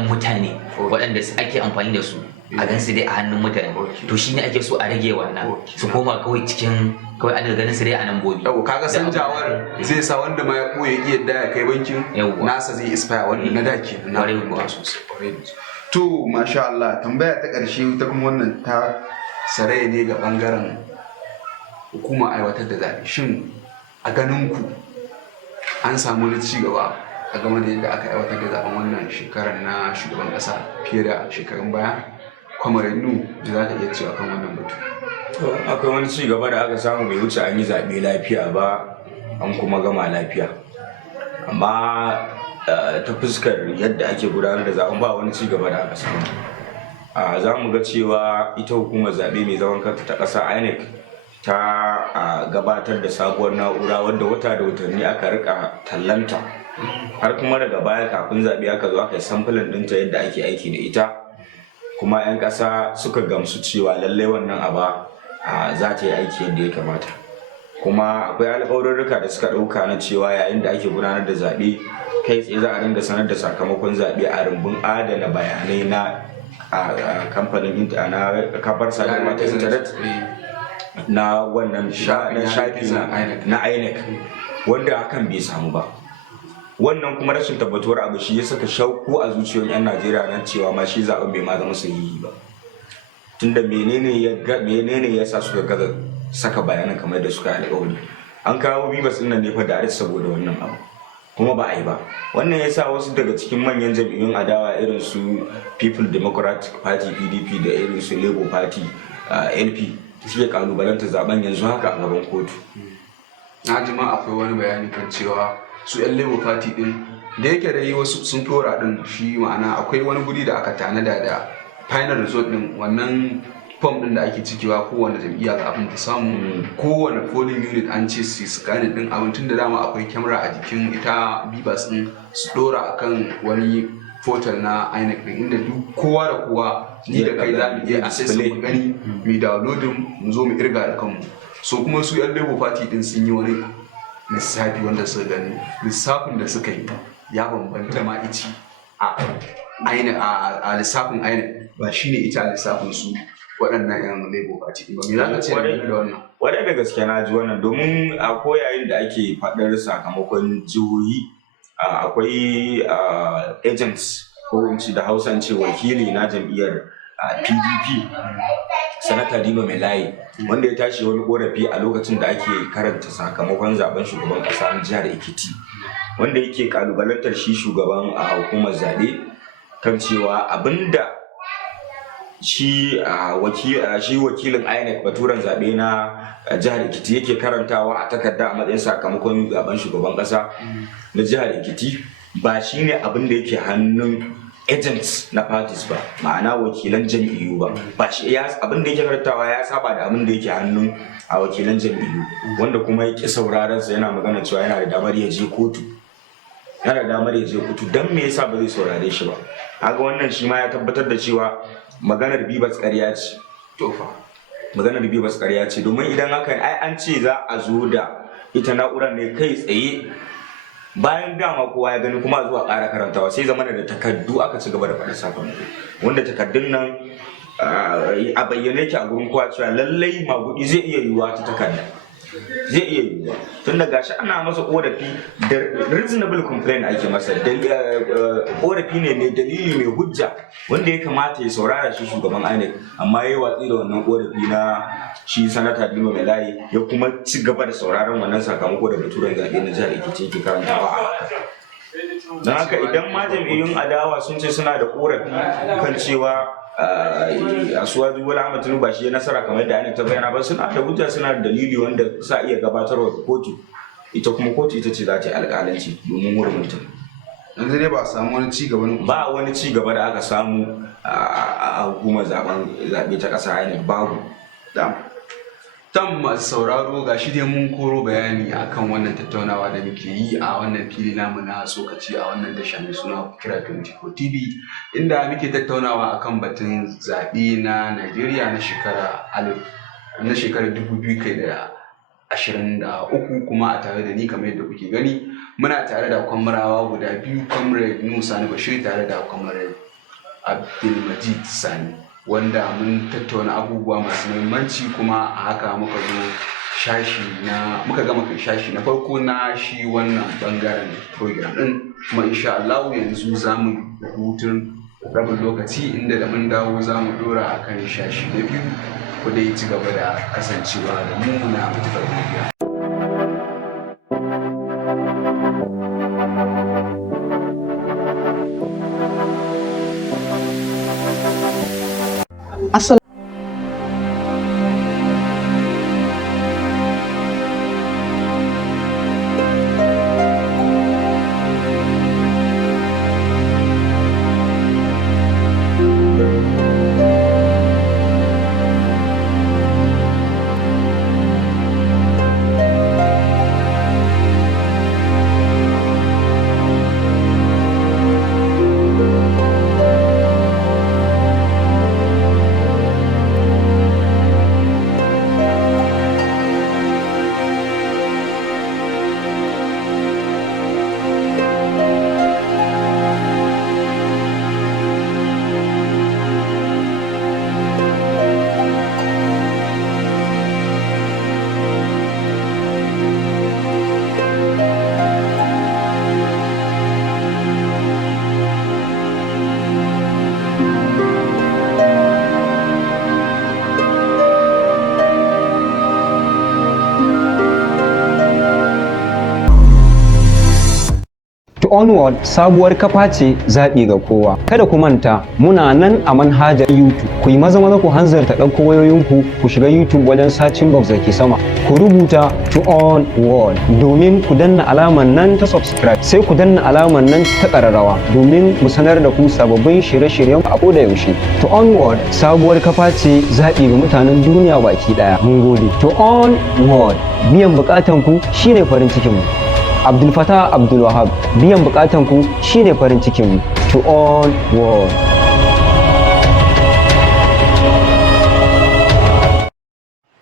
mutane waɗanda ake amfani da su a gansu dai a hannun mutane, to shi ne ake so a rage wannan su koma kawai cikin kawai ana ganin su dai a nan gobe. Yau kaga sanjawar zai sa wanda ma ya koya iya da ya kai bankin nasa zai expire wanda na dake na rubuta sosai. To masha Allah, tambaya ta ƙarshe ta kuma wannan ta sarai ne ga bangaren hukuma aiwatar da zaɓe. Shin a ganin ku an samu wani ci gaba a game da yadda aka aiwatar da zaɓen wannan shekarar na shugaban ƙasa fiye da shekarun baya? Kwamarannu da za ka iya cewa kan wannan batu? Akwai wani ci gaba da aka samu bai wuce an yi zaɓe lafiya ba, an kuma gama lafiya, amma ta fuskar yadda ake gudanar da zaɓen ba wani ci gaba da aka samu. Za mu ga cewa ita hukumar zaɓe mai zaman kanta ta ƙasa INEC ta gabatar da sabuwar na'ura wadda wata da watanni aka rika tallanta, har kuma daga baya kafin zaɓe aka zo aka yi samfulin ɗinta yadda ake aiki da ita, kuma 'yan ƙasa suka gamsu cewa lallai wannan aba za ta yi aiki yadda ya kamata. Kuma akwai alƙawarurruka da suka ɗauka na cewa yayin da ake gudanar da zaɓe kai tsaye za a dinga sanar da sakamakon zaɓe a rumbun adana bayanai na kamfanin na kafar sadarwa ta intanet na wannan shafi na INEC, wanda hakan bai samu ba. Wannan kuma rashin tabbatuwar abu shi ya saka shauku a zuciyoyin 'yan Najeriya nan cewa ma shi zaɓen bai ma zama sahihi ba, tunda menene ya sa suka gaza saka bayanan kamar da suka alƙawari. an kawo bibas ɗin nan ne fa da saboda wannan abu kuma ba a yi ba. Wannan ya sa wasu daga cikin manyan jam'iyyun adawa irin su People Democratic Party PDP da irin su Labour Party LP suke kalubalanta zaben yanzu haka a gaban kotu. Na ji ma akwai wani bayani kan cewa su 'yan Labour Party din da yake da yi wasu sun tora din shi, ma'ana akwai wani guri da aka tanada da final result din wannan form din da ake cikewa kowane jam'iyya kafin ta samu kowane polling unit an ce su scanning din abin, tun da dama akwai kyamara a jikin ita bibas din su dora akan wani portal na INEC din inda duk kowa da kowa ni da kai za mu iya access mu gani mu downloading mu zo mu irga da kanmu. So kuma su 'yan Labour Party din sun yi wani lissafi wanda suka gani lissafin da suka yi ya bambanta ma ici a lissafin INEC ba shine ita a lissafin su waɗannan 'yan Labour Party ba. Me za ka ce da wannan? Wadai da gaske na ji wannan, domin a koyayin da ake faɗar sakamakon jihohi akwai agents ko in ci da Hausance wakili na jam'iyyar PDP Sanata Dino Melaye wanda ya tashi wani korafi a lokacin da ake karanta sakamakon zaben shugaban ƙasa na jihar Ekiti, wanda yake kalubalantar shi shugaban a hukumar zaɓe kan cewa abinda shi wakilin INEC baturen zaɓe na jihar Ekiti yake karantawa a takarda a matsayin sakamakon zaben shugaban ƙasa na jihar Ekiti ba shine abin da yake hannun agents na parties ba, ma'ana wakilan jam'iyyu ba shi abin da yake karantawa ya saba da abin da yake hannun a wakilan jam'iyyu, wanda kuma ya ƙi sauraron sa yana magana cewa yana da damar ya je kotu dan me yasa ba zai saurare shi ba. Kaga wannan shi ma ya tabbatar da cewa maganar bibas ƙarya ce. Maganar bibas ƙarya ce, domin idan haka ai an ce za a zo da ita na'urar ne kai tsaye bayan dama kowa ya gani kuma zuwa ƙara karantawa, sai zamana da takardu aka ci gaba da faɗa sakamako, wanda takardun nan a bayyane yake a gurin kowa cewa lallai magudi zai iya yiwuwa ta takarda, zai iya yiwuwa tun da gashi ana masa korafi da reasonable complaint ake masa, korafi ne mai dalili mai hujja wanda ya kamata ya saurara shi shugaban INEC, amma ya yi watsi da wannan korafi na shi Sanata Dino Melaye ya kuma ci gaba da sauraron wannan sakamako da baturen zaɓe na jihar Ekiti ke karantawa a haka. Don haka idan ma jam'iyyun adawa sun ce suna da korafi kan cewa Asuwaju Bola Ahmed Tinubu ba shi ya nasara kamar yadda INEC ta bayyana ba, suna da hujja, suna da dalili wanda sa iya gabatarwa da kotu, ita kuma kotu ita ce za ta yi alƙalanci domin hurumunta. Yanzu dai ba a samu wani ci gaba ba wani ci gaba da aka samu a hukumar zaɓe ta ƙasa INEC babu. Tam masu sauraro ga shi dai mun koro bayani akan wannan tattaunawa da muke yi a wannan fili namu na tsokaci a wannan tasha mai suna Fikira 24 TV, inda muke tattaunawa akan batun zaɓe na Najeriya na shekarar 2023, kuma a tare da ni kamar yadda kuke gani muna tare da kwamarawa guda biyu, Comrade Nuhu Sani Bashir tare da Comrade Abdulmajid Sani, wanda mun tattauna abubuwa masu muhimmanci, kuma a haka muka gama shashi na farko na shi wannan bangaren program din, kuma insha Allah yanzu za mu hutun rabin lokaci inda da mun dawo za mu dora akan shashi na biyu, ku dai ci gaba da kasancewa da mu na matuƙar godiya. Onward sabuwar kafa ce zaɓi ga kowa. Kada ku manta muna nan a manhajar YouTube. Ku yi maza ku hanzarta ɗauko wayoyinku ku shiga YouTube wajen searching box da ke sama. Ku rubuta To Onward domin ku danna alamar nan ta subscribe. Sai ku danna alamar nan ta ƙararrawa domin mu sanar da ku sababbin shirye-shiryen a koda yaushe. To Onward sabuwar kafa ce zaɓi ga mutanen duniya baki ɗaya. Mun gode. To Onward biyan buƙatan ku shine farin cikin mu. Abdul Fattah Abdul Wahab biyan bukatan ku shine farin cikin mu. To Onward.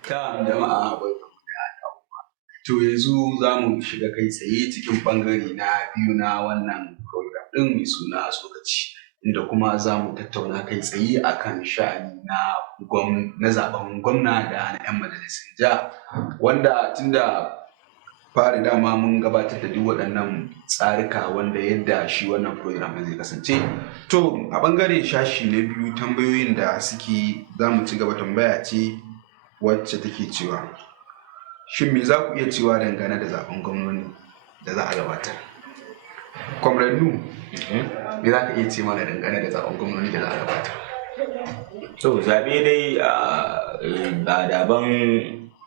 Ta jama'a to yanzu za mu shiga kai tsaye cikin bangare na biyu na wannan program ɗin mai suna tsokaci, inda kuma za mu tattauna kai tsaye akan sha'ani na zaben gwamna da na 'yan majalisun jiha, wanda tunda fari dama mun gabatar da duk waɗannan tsarika wanda yadda shi wannan program zai kasance. To a ɓangare shashi na biyu tambayoyin da suke za mu ci gaba, tambaya ce wacce take cewa shin me za ku iya cewa dangane da zaben gwamnati da za a gabatar? Comrade Nu, me za ka iya ce mana dangane da zaben gwamnati da za a gabatar? To zaɓe dai ba daban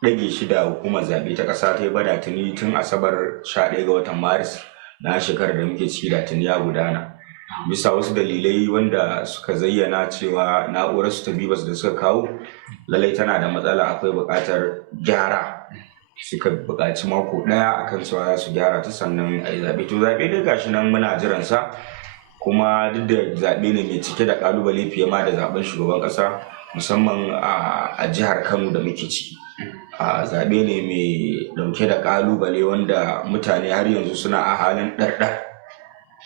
ɗage shi da hukumar zaɓe ta ƙasa ta yi ba da tuni tun asabar 11 ga watan maris na shekarar da muke ciki da tuni ya gudana bisa wasu dalilai wanda suka zayyana cewa na'urar su ta bibas da suka kawo lallai tana da matsala, akwai buƙatar gyara. Suka buƙaci mako ɗaya akan cewa za su gyara ta sannan a yi zaɓe. To zaɓe dai gashi nan muna jiran sa, kuma duk da zaɓe ne mai cike da ƙalubale fiye ma da zaɓen shugaban ƙasa, musamman a jihar Kano da muke ciki. Zaɓe ne mai ɗauke da ƙalubale wanda mutane har yanzu suna a halin ɗarɗar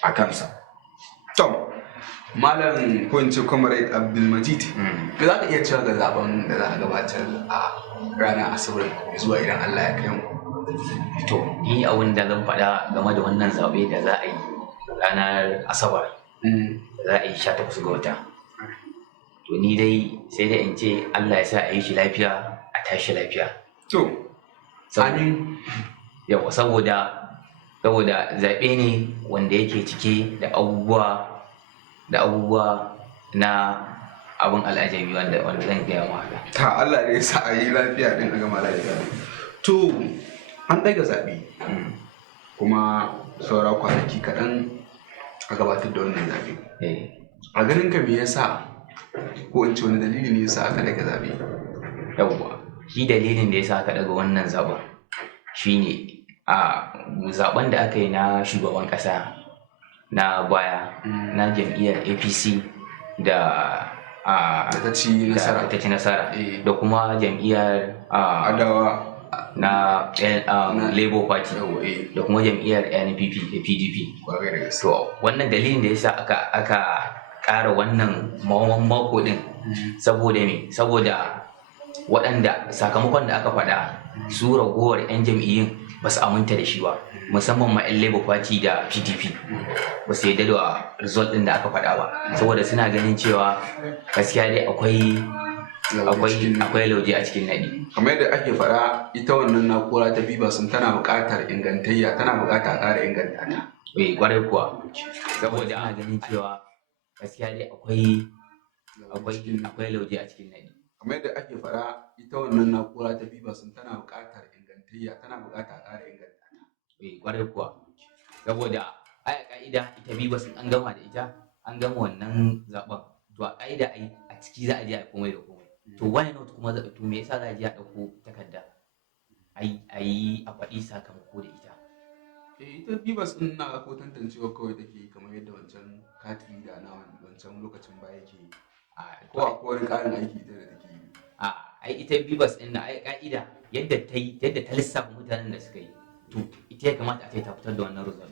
a kansa. To, Malam ko in ce Comrade Abdulmajid, me za ka iya cewa ga zaben da za a gabatar a ranar Asabar mai zuwa idan Allah ya kai mu? To, ni abin da zan faɗa game da wannan zaɓe da za a yi ranar Asabar da za a yi 18 ga wata. To ni dai sai da in ce Allah ya sa a yi shi lafiya a tashi lafiya. To, amin. Yawa saboda zaɓe ne wanda yake cike da abubuwa na abin al'ajabi wanda zan gaya ma haka. Ta Allah ne ya sa a yi lafiya din a gama lafiya. To, an ɗaga zaɓe kuma saura kwanaki kaɗan a gabatar da wannan zaɓe. A ganin ka me yasa, ko in ce wani dalili ne yasa aka ɗaga zaɓe? Yawwa, shi dalilin da yasa aka ɗaga wannan zaɓen shine a zaɓen da aka yi na shugaban ƙasa na baya na jam'iyyar APC da ta ci nasara da kuma jam'iyyar adawa na Labour Party da kuma jam'iyyar NPP da PDP. To wannan dalilin da yasa aka ƙara wannan mako din saboda me? Saboda waɗanda sakamakon da aka faɗa su ragowar 'yan jam'iyyun ba su aminta da shi ba, musamman ma 'yan Labour Party da PDP ba su yarda da result ɗin da aka faɗa ba, saboda suna ganin cewa gaskiya dai akwai lauje a cikin naɗi. Kamar yadda ake faɗa, ita wannan na'ura ta bibas tana buƙatar ingantayya, tana buƙatar a ƙara inganta ta. Ƙwarai kuwa, saboda ana ganin cewa gaskiya dai akwai lauje a cikin naɗi. Kamar yadda ake faɗa, ita wannan na'ura ta bibas tana buƙatar ingantayya, tana buƙatar a ƙara inganta ta. Ƙwarai kuwa, saboda a ƙa'ida ita bibas an gama da ita, an gama wannan zaɓen, to a ƙa'ida a ciki za a je a komai da komai. To why not kuma to me yasa za a je a ɗauko takarda a faɗi sakamako da ita? Ita bibas ɗin na ko tantancewa kawai take kamar yadda wancan kati da na wancan lokacin baya ke yi. Ko akwai wani ƙarin aiki ita da take yi? Ai ita bibas ɗin na ƙa'ida yadda ta lissafa mutanen da suka yi, to ita ya kamata a ce ta fitar da wannan result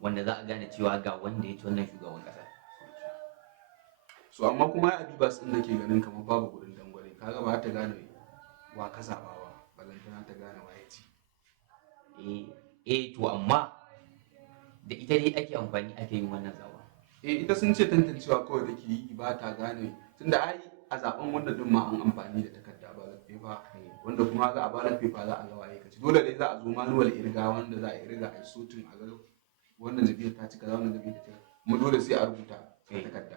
wanda za a gane cewa ga wanda ya ci wannan shugaban ƙasa. So amma kuma a bibas ɗin nake ganin kamar babu kuɗin dangwale, kaga ba ta gane wa ka zaɓa ba, balantana ta gane wa ya ci. To amma da ita dai ake amfani ake yin wannan zaɓen. Ita sun ce tantancewa kawai take yi, ba ta gane, tunda ai a zaɓen wanda din ma an amfani da takarda ballot paper, wanda kuma za a ballot paper za a ga waye kaci. Dole dai za a zo manual irga wanda za a irga a yi sutin a ga wannan jam'iyyar ta ci kaza wannan jam'iyyar ta ci kaza, kuma dole sai a rubuta a takarda.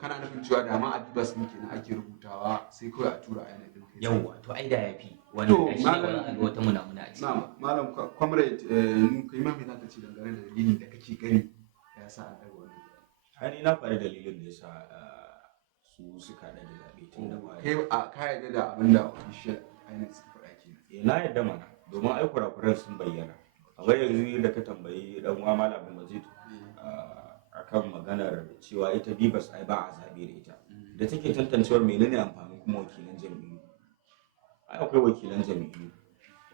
Kana nufin cewa da ma a bibas ɗin kenan ake rubutawa sai kawai a tura a yanar ɗin kai. Yawwa to ai da yafi To, wani shi malam- ne a ga wata munamuna a ciki. Na malam comrade kai ma me zaka ce dangane da dalilin da kake gani ya sa an ɗaga wannan zaɓe? Hani na faɗi dalilin da yasa su suka ɗage zaɓe tun da baya. Kai ka yarda da abin da official INEC suka faɗa kenan. Na yadda mana domin ai kurakuran sun bayyana. Kamar yanzu da ka tambayi dan uwa Malam Abdulmajid akan maganar cewa ita bibas ai ba a zaɓe da ita. Da take tantancewar menene amfanin kuma wakilan jam'iyyu. Ai akwai wakilan jam'iyyu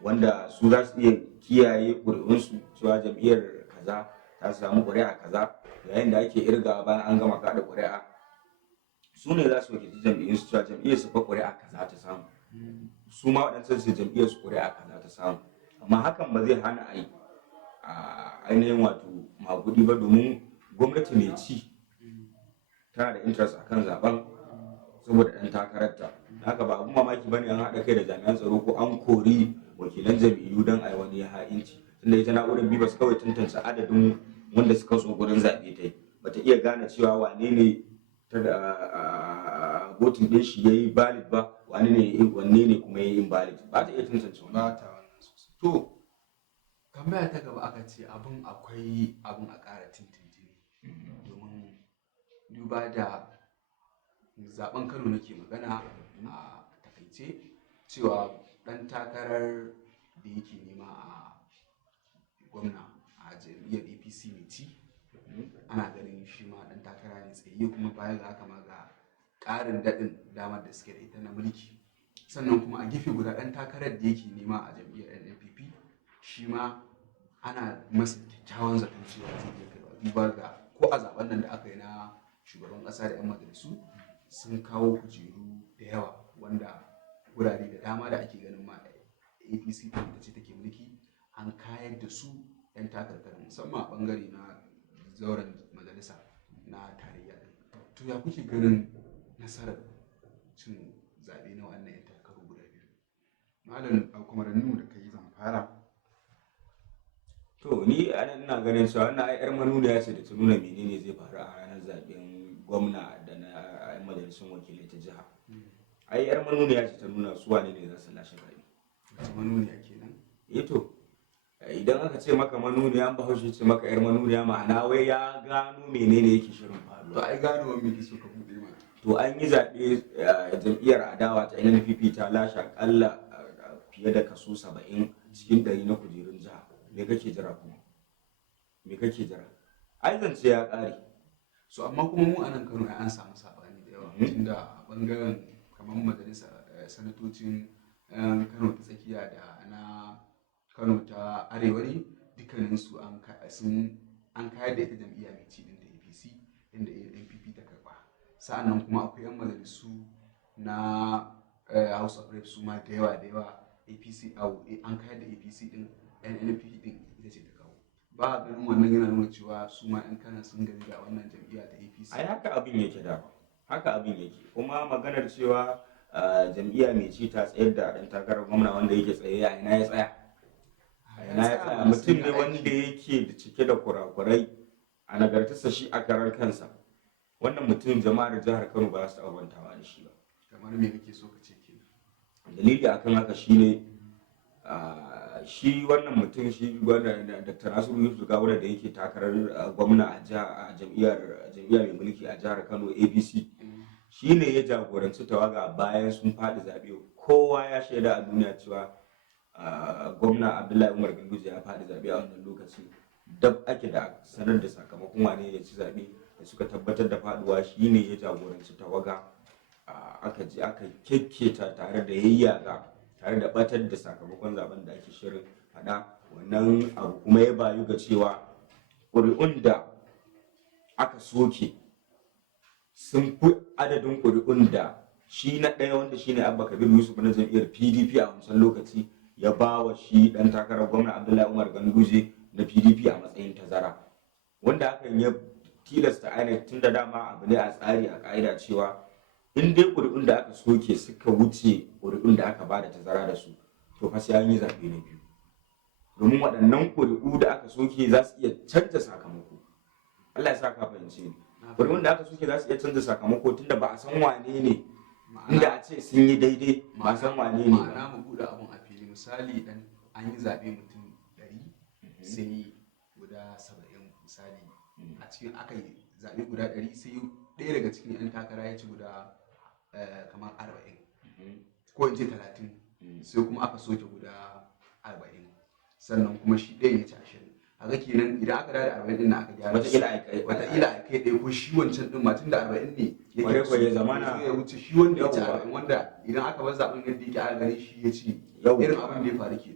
wanda su za su iya kiyaye ƙuri'unsu cewa jam'iyyar kaza ta samu ƙuri'a kaza yayin da ake irga bayan an gama kaɗa ƙuri'a su ne za su wakilci jam'iyyun su cewa jam'iyyar su fa ƙuri'a kaza ta samu su ma waɗancan su jam'iyyar su ƙuri'a kaza ta samu amma hakan ba zai hana ai a ainihin wato magudi ba domin gwamnati mai ci tana da interest akan zaben saboda ɗan takararta haka ba abun mamaki bane an haɗa kai da jami'an tsaro ko an kori wakilan jam'iyyu don ai wani ha'inci tunda ita na'urar bibas kawai tantance adadin wanda suka so gurin zaɓe ta yi bata iya gane cewa wane ne ta da voting ɗin shi ya yi valid ba wanne ne kuma ya yi invalid ba ta iya tantance wani. Ba ta wannan sosai. To tambaya ta gaba aka ce abin akwai abin a ƙara tintintini domin duba da zaben Kano nake magana a takaice cewa ɗan takarar da yake nema a gwamna a jam'iyyar APC mai ci ana ganin shi ma ɗan takara ne tsaye kuma baya ga haka ma ga ƙarin daɗin damar da suke da ita na mulki sannan kuma a gefe guda ɗan takarar da yake nema a jam'iyyar NNPP shi ma ana masa kyakkyawan zaton cewa zai iya kaiwa duba ga ko a zaben nan da aka yi na shugaban ƙasa da 'yan majalisu sun kawo kujeru da yawa wanda wurare da dama da ake ganin ma APC ta ce take mulki an kayar da su 'yan takarkarin musamman a bangare na zauren majalisa na tarayya din. To ya kuke ganin nasarar cin zaɓe na wannan 'yan takaru guda biyu? Malam Alkumarannu da kai zan fara. To ni ina ganin cewa wannan ai yar manuniya ce da ta nuna menene zai faru a ranar zaben gwamna da na majalisun wakilai ta jiha. Ai yar manuniya ce ta nuna su wane ne za su lashe zaɓe. Wace manuniya kenan? To idan aka ce maka manuniya an bahaushe ce maka yar manuniya ma'ana wai ya gano menene yake shirin To faruwa. ai gano wani ke so ka buɗe mana. To an yi zaɓe jam'iyyar adawa ta NNPP ta lashe akalla fiye da kaso 70 cikin 100 na kujerun jiha. Me kake jira kuma? Me kake jira? Ai zance ya ƙare. So amma kuma mu a nan Kano an samu sabani da yawa tunda a bangaren kamar majalisa sanatocin Kano ta tsakiya da na Kano ta arewa ne dukkaninsu an kayar da ita jam'iyya mai ci din ta APC inda NPP ta karba sa'annan kuma akwai 'yan majalisu na House of Reps su ma da yawa APC an kayar da APC din NNPP din ita ce ta kawo ba ganin wannan yana nuna cewa su ma 'yan Kano sun gani da wannan jam'iyya ta APC. Ai haka abin yake da haka abin yake kuma maganar cewa jam'iyya mai ci ta tsayar da ɗan takarar gwamna wanda yake tsaye a ina ya tsaya mutum ne wanda yake da cike da kurakurai a nagartarsa shi a karar kansa wannan mutum jama'ar jihar Kano ba su taɓa bantawa da shi ba. Kamar me kake so ka ce kenan? Dalili akan haka shine shi wannan mutum shi gwamna Dr. Nasiru Yusuf Gawuna da yake takarar gwamna a jam'iyyar mai mulki a jihar Kano APC shine ya jagoranci tawaga bayan sun faɗi zaɓe kowa ya shaida a duniya cewa gwamna Abdullahi Umar Ganduje ya faɗi zaɓe a wannan lokaci dab ake da sanar da sakamakon wane ya ci zaɓe da suka tabbatar da faɗuwa shine ya jagoranci tawaga aka je aka kekketa tare da yayyaga tare da batar da sakamakon zaben da ake shirin faɗa wannan abu kuma ya bayu ga cewa ƙuri'un da aka soke sun fi adadin ƙuri'un da shi na ɗaya wanda shi ne Abba Kabir Yusuf na jam'iyyar PDP a wancan lokaci ya ba wa shi ɗan takarar gwamna Abdullahi Umar Ganduje na PDP a matsayin tazara wanda hakan ya tilasta ainihin tun da dama abu ne a tsari a ƙa'ida cewa in dai ƙuri'un da aka soke suka wuce ƙuri'un da aka bada tazara da su to fa sai an yi zaɓe na biyu domin waɗannan ƙuri'u da aka soke za su iya canza sakamako. Allah ya sa ka fahimce ni. Ƙuri'un da aka soke za su iya canza sakamako tunda ba a san wane ne, inda a ce sun yi daidai ba a san wane ne. Ma'ana mu buɗe abun a fili, misali dan an yi zaɓe mutum 100 sai guda 70 misali a cikin aka yi zaɓe guda 100 sai ɗaya daga cikin 'yan takara ya ci guda kamar 40 ko in ce 30 sai kuma aka soke guda 40 sannan kuma shi ɗaya ya ci 20. Haka kenan idan aka da 40 din na aka gyara wataƙila a kai ɗaya ko shi wancan ɗin ma tun da 40 ne Ware ko ya zamana ya wuce shi wanda ya ci 40 wanda idan aka bar zaɓen yadda yake aka gani shi ya ci irin abin da ya faru ke.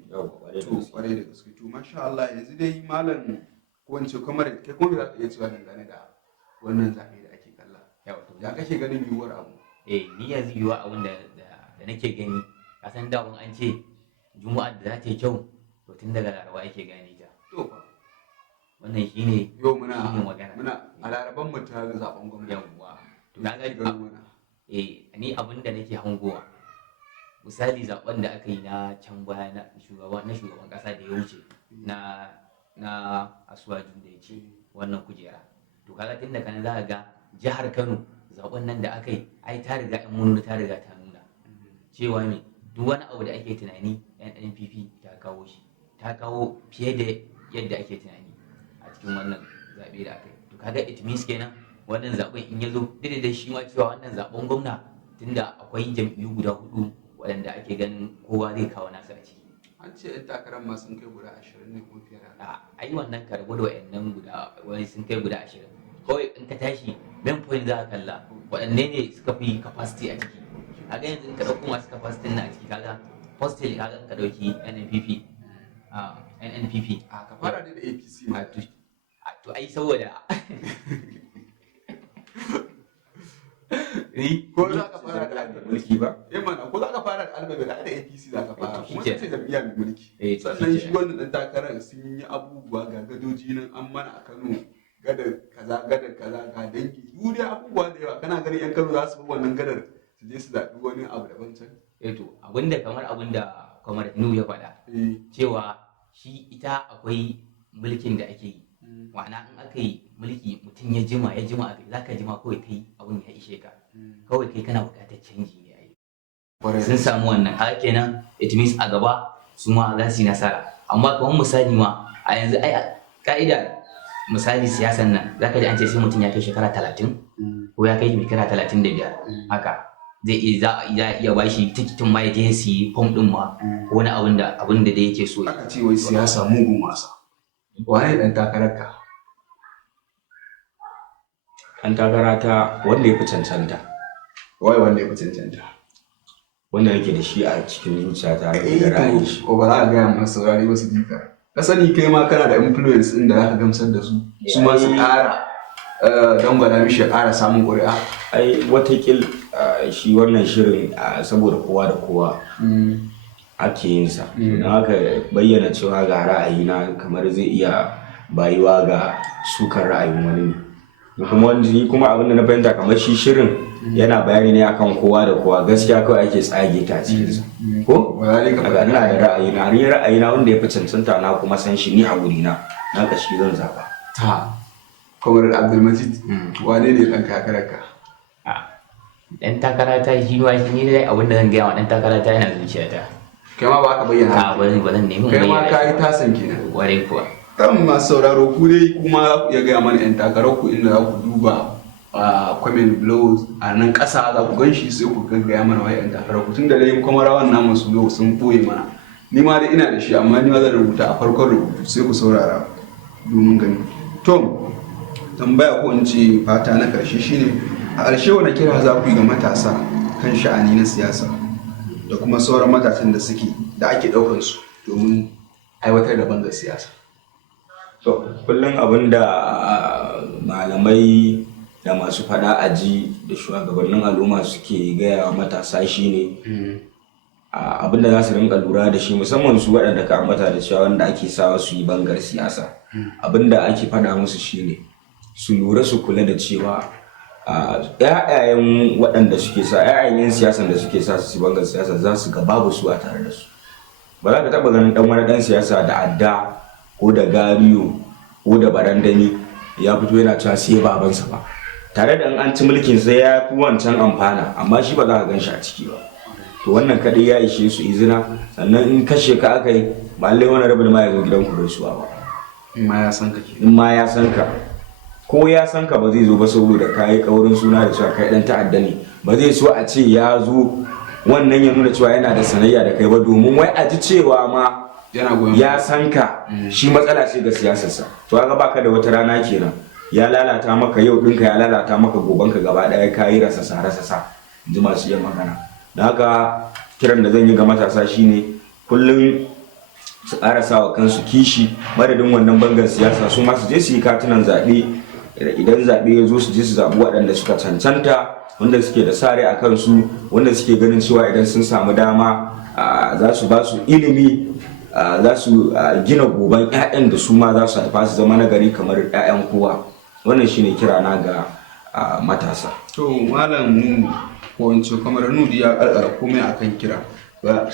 To kwarai da gaske to masha Allah yanzu dai malam ko in ce kamar kai kuma za ka iya cewa dangane da wannan zaɓe da ake kalla ya kake ganin yiwuwar abu. Ni yanzu yiwuwa abin da nake gani, ka san da an ce juma'a da za ta yi kyau to tun daga laraba ake gane ta. To fa wannan shine yau muna magana a laraban mu ta zaben gwamnati. Yawwa to na ga ni abin da nake hangowa misali zaben da aka yi na can baya na shugaban kasa da ya wuce na Asuwaju da ya ce wannan kujera, to kaga tun da kana za ka ga jihar Kano zaben nan da aka yi ai ta riga ta nuna cewa me duk wani abu da ake tunani NNPP ta kawo shi, ta kawo fiye da yadda ake tunani a cikin wannan zaɓe da aka yi. To kaga it means kenan wannan zaben in ya zo duk da shi ma cewa wannan zaben gwamna tunda akwai jam'iyyu guda 4 waɗanda ake ganin kowa zai kawo nasa a ciki. An ce 'yan takarar ma sun kai guda 20 ne ko fiye da ai wannan karbu da wayannan wani sun kai guda 20 kawai in ka tashi main point za ka kalla waɗanne ne suka fi capacity a ciki. Kaga yanzu in ka ɗauko masu capacity na a ciki kaga postal kaga in ka ɗauki NNPP ka fara da APC ma to ai saboda ko za ka fara da mulki ba mana ko za ka fara da albabe da APC za ka fara kuma Shike. ce jam'iyya mai mulki sannan shi wannan dan takarar sun yi abubuwa ga gadoji nan an mana a Kano gadar kaza ga dangi duniya abubuwa da yawa kana ganin yan Kano za su bi wannan gadar su je su zaɓi wani abu daban can. to abinda kamar Nuhu ya faɗa cewa shi ita akwai mulkin da ake yi ma'ana in aka yi mulki mutum ya jima a kai zaka jima kawai kai abun ya ishe ka kawai kai kana buƙatar canji ne a yi sun samu wannan haka kenan it means a gaba su ma za su yi nasara. Amma kamar misali ma a yanzu ai ka'ida misali siyasan nan zaka ji an ce sai mutum ya kai shekara 30 ko ya kai shekara 35 haka za a iya bashi tikitin ma ya je su yi fom din ma ko wani abin da yake so. Aka ce wai siyasa mugun wasa. Wane dan takararka? an takara ta wanda ya fi cancanta. Wai wanda ya fi cancanta? Wanda nake da shi a cikin zuciyata da ra'ayi shi. Ko ba za a gaya masu saurari ba su jika. Ka sani kai ma kana da influence ɗin da za ka gamsar da su. Su ma su ƙara dangwala mishi ya ƙara samun ƙuri'a. Ai watakil shi wannan shirin saboda kowa da kowa ake yin sa. Don haka bayyana cewa ga ra'ayina kamar zai iya bayuwa ga sukar ra'ayin wani ne. Kuma abin da na fahimta kamar shi shirin yana bayani ne akan kowa da kowa, gaskiya kawai ake tsage ta cikin sa. Ko? Ina da ra'ayina, ni ra'ayina wanda ya fi cancanta na kuma san shi ni a wurina, naka shi zan zaba. Kwamar Abdulmajid, wane ne ɗan takararka? Ɗan takara ta shi ma shi ne abin da zan gaya wa ɗan takara ta yana zuciyata. Kai ma ba ka bayyana. Ba zan nemi kai ma ka yi tasan kenan. Ƙwarai kuwa. Kan masu sauraro ku dai kuma ya gaya mana 'yan takararku inda za ku duba comment below a nan ƙasa za ku gan shi sai ku gaggaya mana wai 'yan takararku tun da dai kuma rawan namu su yau sun ɓoye mana. Ni ma dai ina da shi amma ni ma zan rubuta a farkon rubutu sai ku saurara domin gani. Tom, tambaya ko in ce fata na ƙarshe shine a ƙarshe wani kira za ku yi ga matasa kan sha'ani na siyasa da kuma sauran matasan da ake ɗaukar su domin aiwatar da bangar siyasa. To, kullum abin da malamai da masu fada aji da shugabannin al'umma suke gaya wa matasa shine abin da za su rinka lura da shi, musamman su waɗanda ka ambata da cewa wanda ake sawa su yi bangar siyasa. Abin da ake fada musu shine su lura su kula da cewa ‘ya'yayen waɗanda suke sa ‘ya'yayen siyasan da suke sa su bangar siyasa za su ga babu su a tare da su. ba za ka taɓa ganin ɗan wani ɗan siyasa da adda ko da gariyo ko da barandami ya fito yana cewa sai babansa ba, tare da an ci mulkin sai ya fi wancan amfana, amma shi ba za ka gan shi a ciki ba. To wannan kaɗai ya ishe su izina. Sannan in kashe ka aka yi ba lallai wani rabin ma ya zo gidan ku gaisuwa ba, in ma ya san ka ke. in ma ya san ka, ko ya san ka ba zai zo ba saboda ka yi ƙaurin suna da cewa kai ɗan ta'adda ne. Ba zai so a ce ya zo wannan ya nuna cewa yana da sanayya da kai ba, domin wai a ji cewa ma ya san ka, shi matsala ce ga siyasarsa. To ga baka da wata rana kenan, ya lalata maka yau ɗinka, ya lalata maka gobanka gaba ɗaya, ka yi rasa ji masu yin magana. Da haka kiran da zan yi ga matasa shine kullum su ƙara sawa kansu kishi, madadin wannan bangar siyasa su ma su je su yi katunan zaɓe. Idan zaɓe ya zo su je su zaɓi waɗanda suka cancanta, wanda suke da sare a kansu, wanda suke ganin cewa idan sun samu dama za su ba su ilimi, za su gina goban 'ya'yan da su ma za su haifa su zama nagari kamar 'ya'yan kowa. Wannan shine kirana ga matasa. To malam nu ko in ce kamar nudi ya karkara komai akan kira,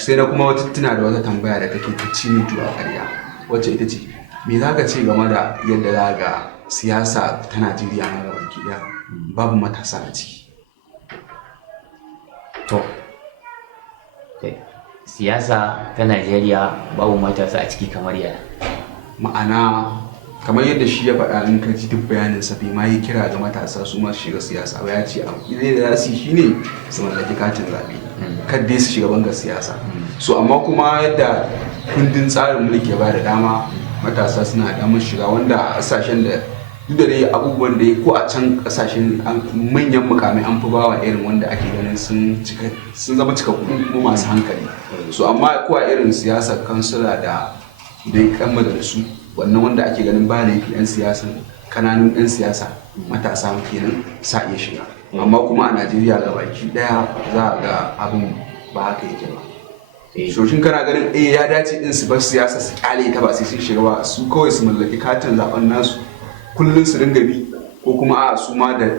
sai na kuma wata tuna da wata tambaya da take ta ci mutu a ƙarya, wacce ita ce me za ka ce game da yadda za ga siyasa ta Najeriya na gaba ki daya babu matasa a ciki? To siyasa ta Najeriya babu matasa a ciki kamar yana, ma'ana kamar yadda shi ya faɗa, in ka ji duk bayanin sa bai ma yi kira ga matasa su ma su shiga siyasa ba. Ya ce abu ne da za su yi shine su mallaki katin zaɓe, kar dai su shiga bangar siyasa. So amma kuma yadda kundin tsarin mulki ya ba da dama matasa suna damar shiga, wanda a ƙasashen da duk da dai abubuwan da ko a can ƙasashen manyan mukamai an fi bawa irin wanda ake ganin sun zama cikakku kuma masu hankali. So amma ko a irin siyasar kansila da dai kan majalisu, wannan wanda ake ganin ba laifi 'yan siyasan kananun 'yan siyasa matasa kenan sa iya shiga, amma kuma a Najeriya gabaki daya za a ga abin ba haka yake ba. So shin kana ganin ya dace din su bar siyasa su kyale ta ba sai sun shiga ba, su kawai su mallaki katin zaben nasu kullun su dinga bi, ko kuma a su ma da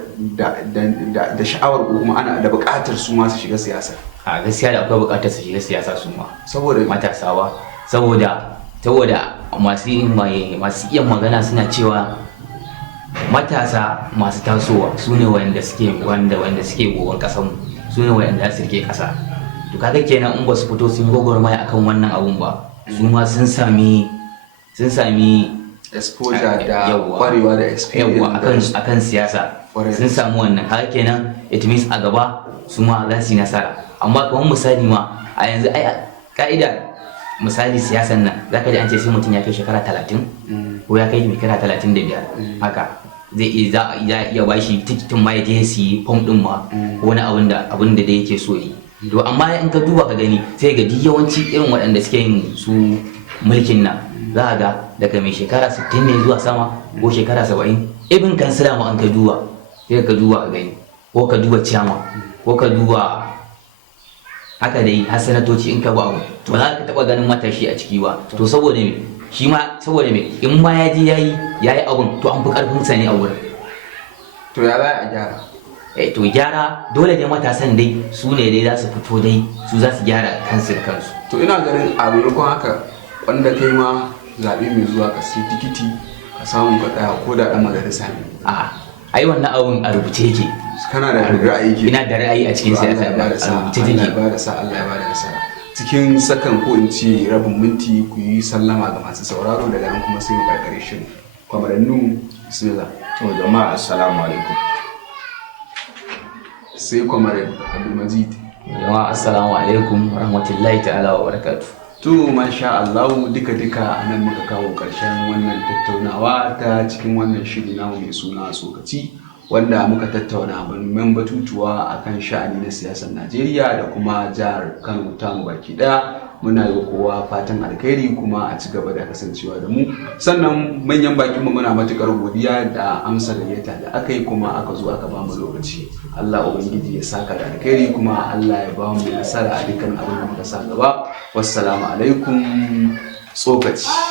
sha'awar, ko kuma ana da buƙatar su ma su shiga siyasa? A gaskiya da akwai buƙatar su shiga siyasa su ma, saboda matasa ba, saboda masu iya magana suna cewa matasa masu tasowa su ne wanda suke gogon kasanmu, su ne wanda su rike kasa. To kaga kenan in ba su fito sun gwagwarmaya akan wannan abun ba, su ma sun sami exposure da kwarewa da experience akan siyasa, sun samu wannan. Kaga kenan it means a gaba su ma za su yi nasara. Amma kamar misali ma a yanzu ka'ida misali siyasan nan za ka ji an ce sai mutum ya kai shekara 30 ko ya kai shekara 35 haka zai iya ba shi tikitin ma ya je su yi fom din ma ko wani abin da dai yake so yi. To amma in ka duba ka gani sai ga duk yawanci irin waɗanda suke yin su mulkin nan za ga daga mai shekara 60 ne zuwa sama ko shekara 70. Ibin kansila ma an ka duba sai ka duba ka gani, ko ka duba ciyama, ko ka duba haka dai har sanatoci in ka ba to za ka taba ganin matashi a ciki ba. To saboda me in ma ya je yayi abun to an fi karfin sa ne a wurin. To ya za a gyara? To gyara dole ne matasan dai su ne dai za su fito dai su za su gyara kansu da kansu. To ina ganin a maimakon haka wanda kai ma zaɓe mai zuwa ka sai tikiti ka samu ka tsaya ko da ɗan majalisa ne. Ai wannan abun a rubuce yake. Kana da ra'ayi ke? Ina da ra'ayi a cikin siyasa a rubuce take. Allah ya bada nasara. Cikin sakan ko in ce rabin minti ku yi sallama ga masu sauraro, daga nan kuma sai mu karkare shirin. Kwamarannu bismillah. To jama'a assalamu alaikum. Sai kwamaran Abdulmajid. Jama'a assalamu alaikum rahmatullahi ta'ala wa barakatuh. To masha Allah, duka nan muka kawo ƙarshen wannan tattaunawa ta cikin wannan shiri namu mai suna Tsokaci, wanda muka tattauna muhimman batutuwa akan sha'ani na siyasar Najeriya da kuma jihar Kano ta mu baki ɗaya. Muna yi wa kowa fatan alkhairi kuma a ci gaba da kasancewa da mu. Sannan manyan bakin mu muna matukar godiya da amsa gayyata da aka yi kuma aka zo aka ba mu lokaci. Allah ubangiji ya saka da alkhairi kuma Allah ya ba mu nasara a dukkan abin da muka sa gaba. Wassalamu alaikum. Tsokaci.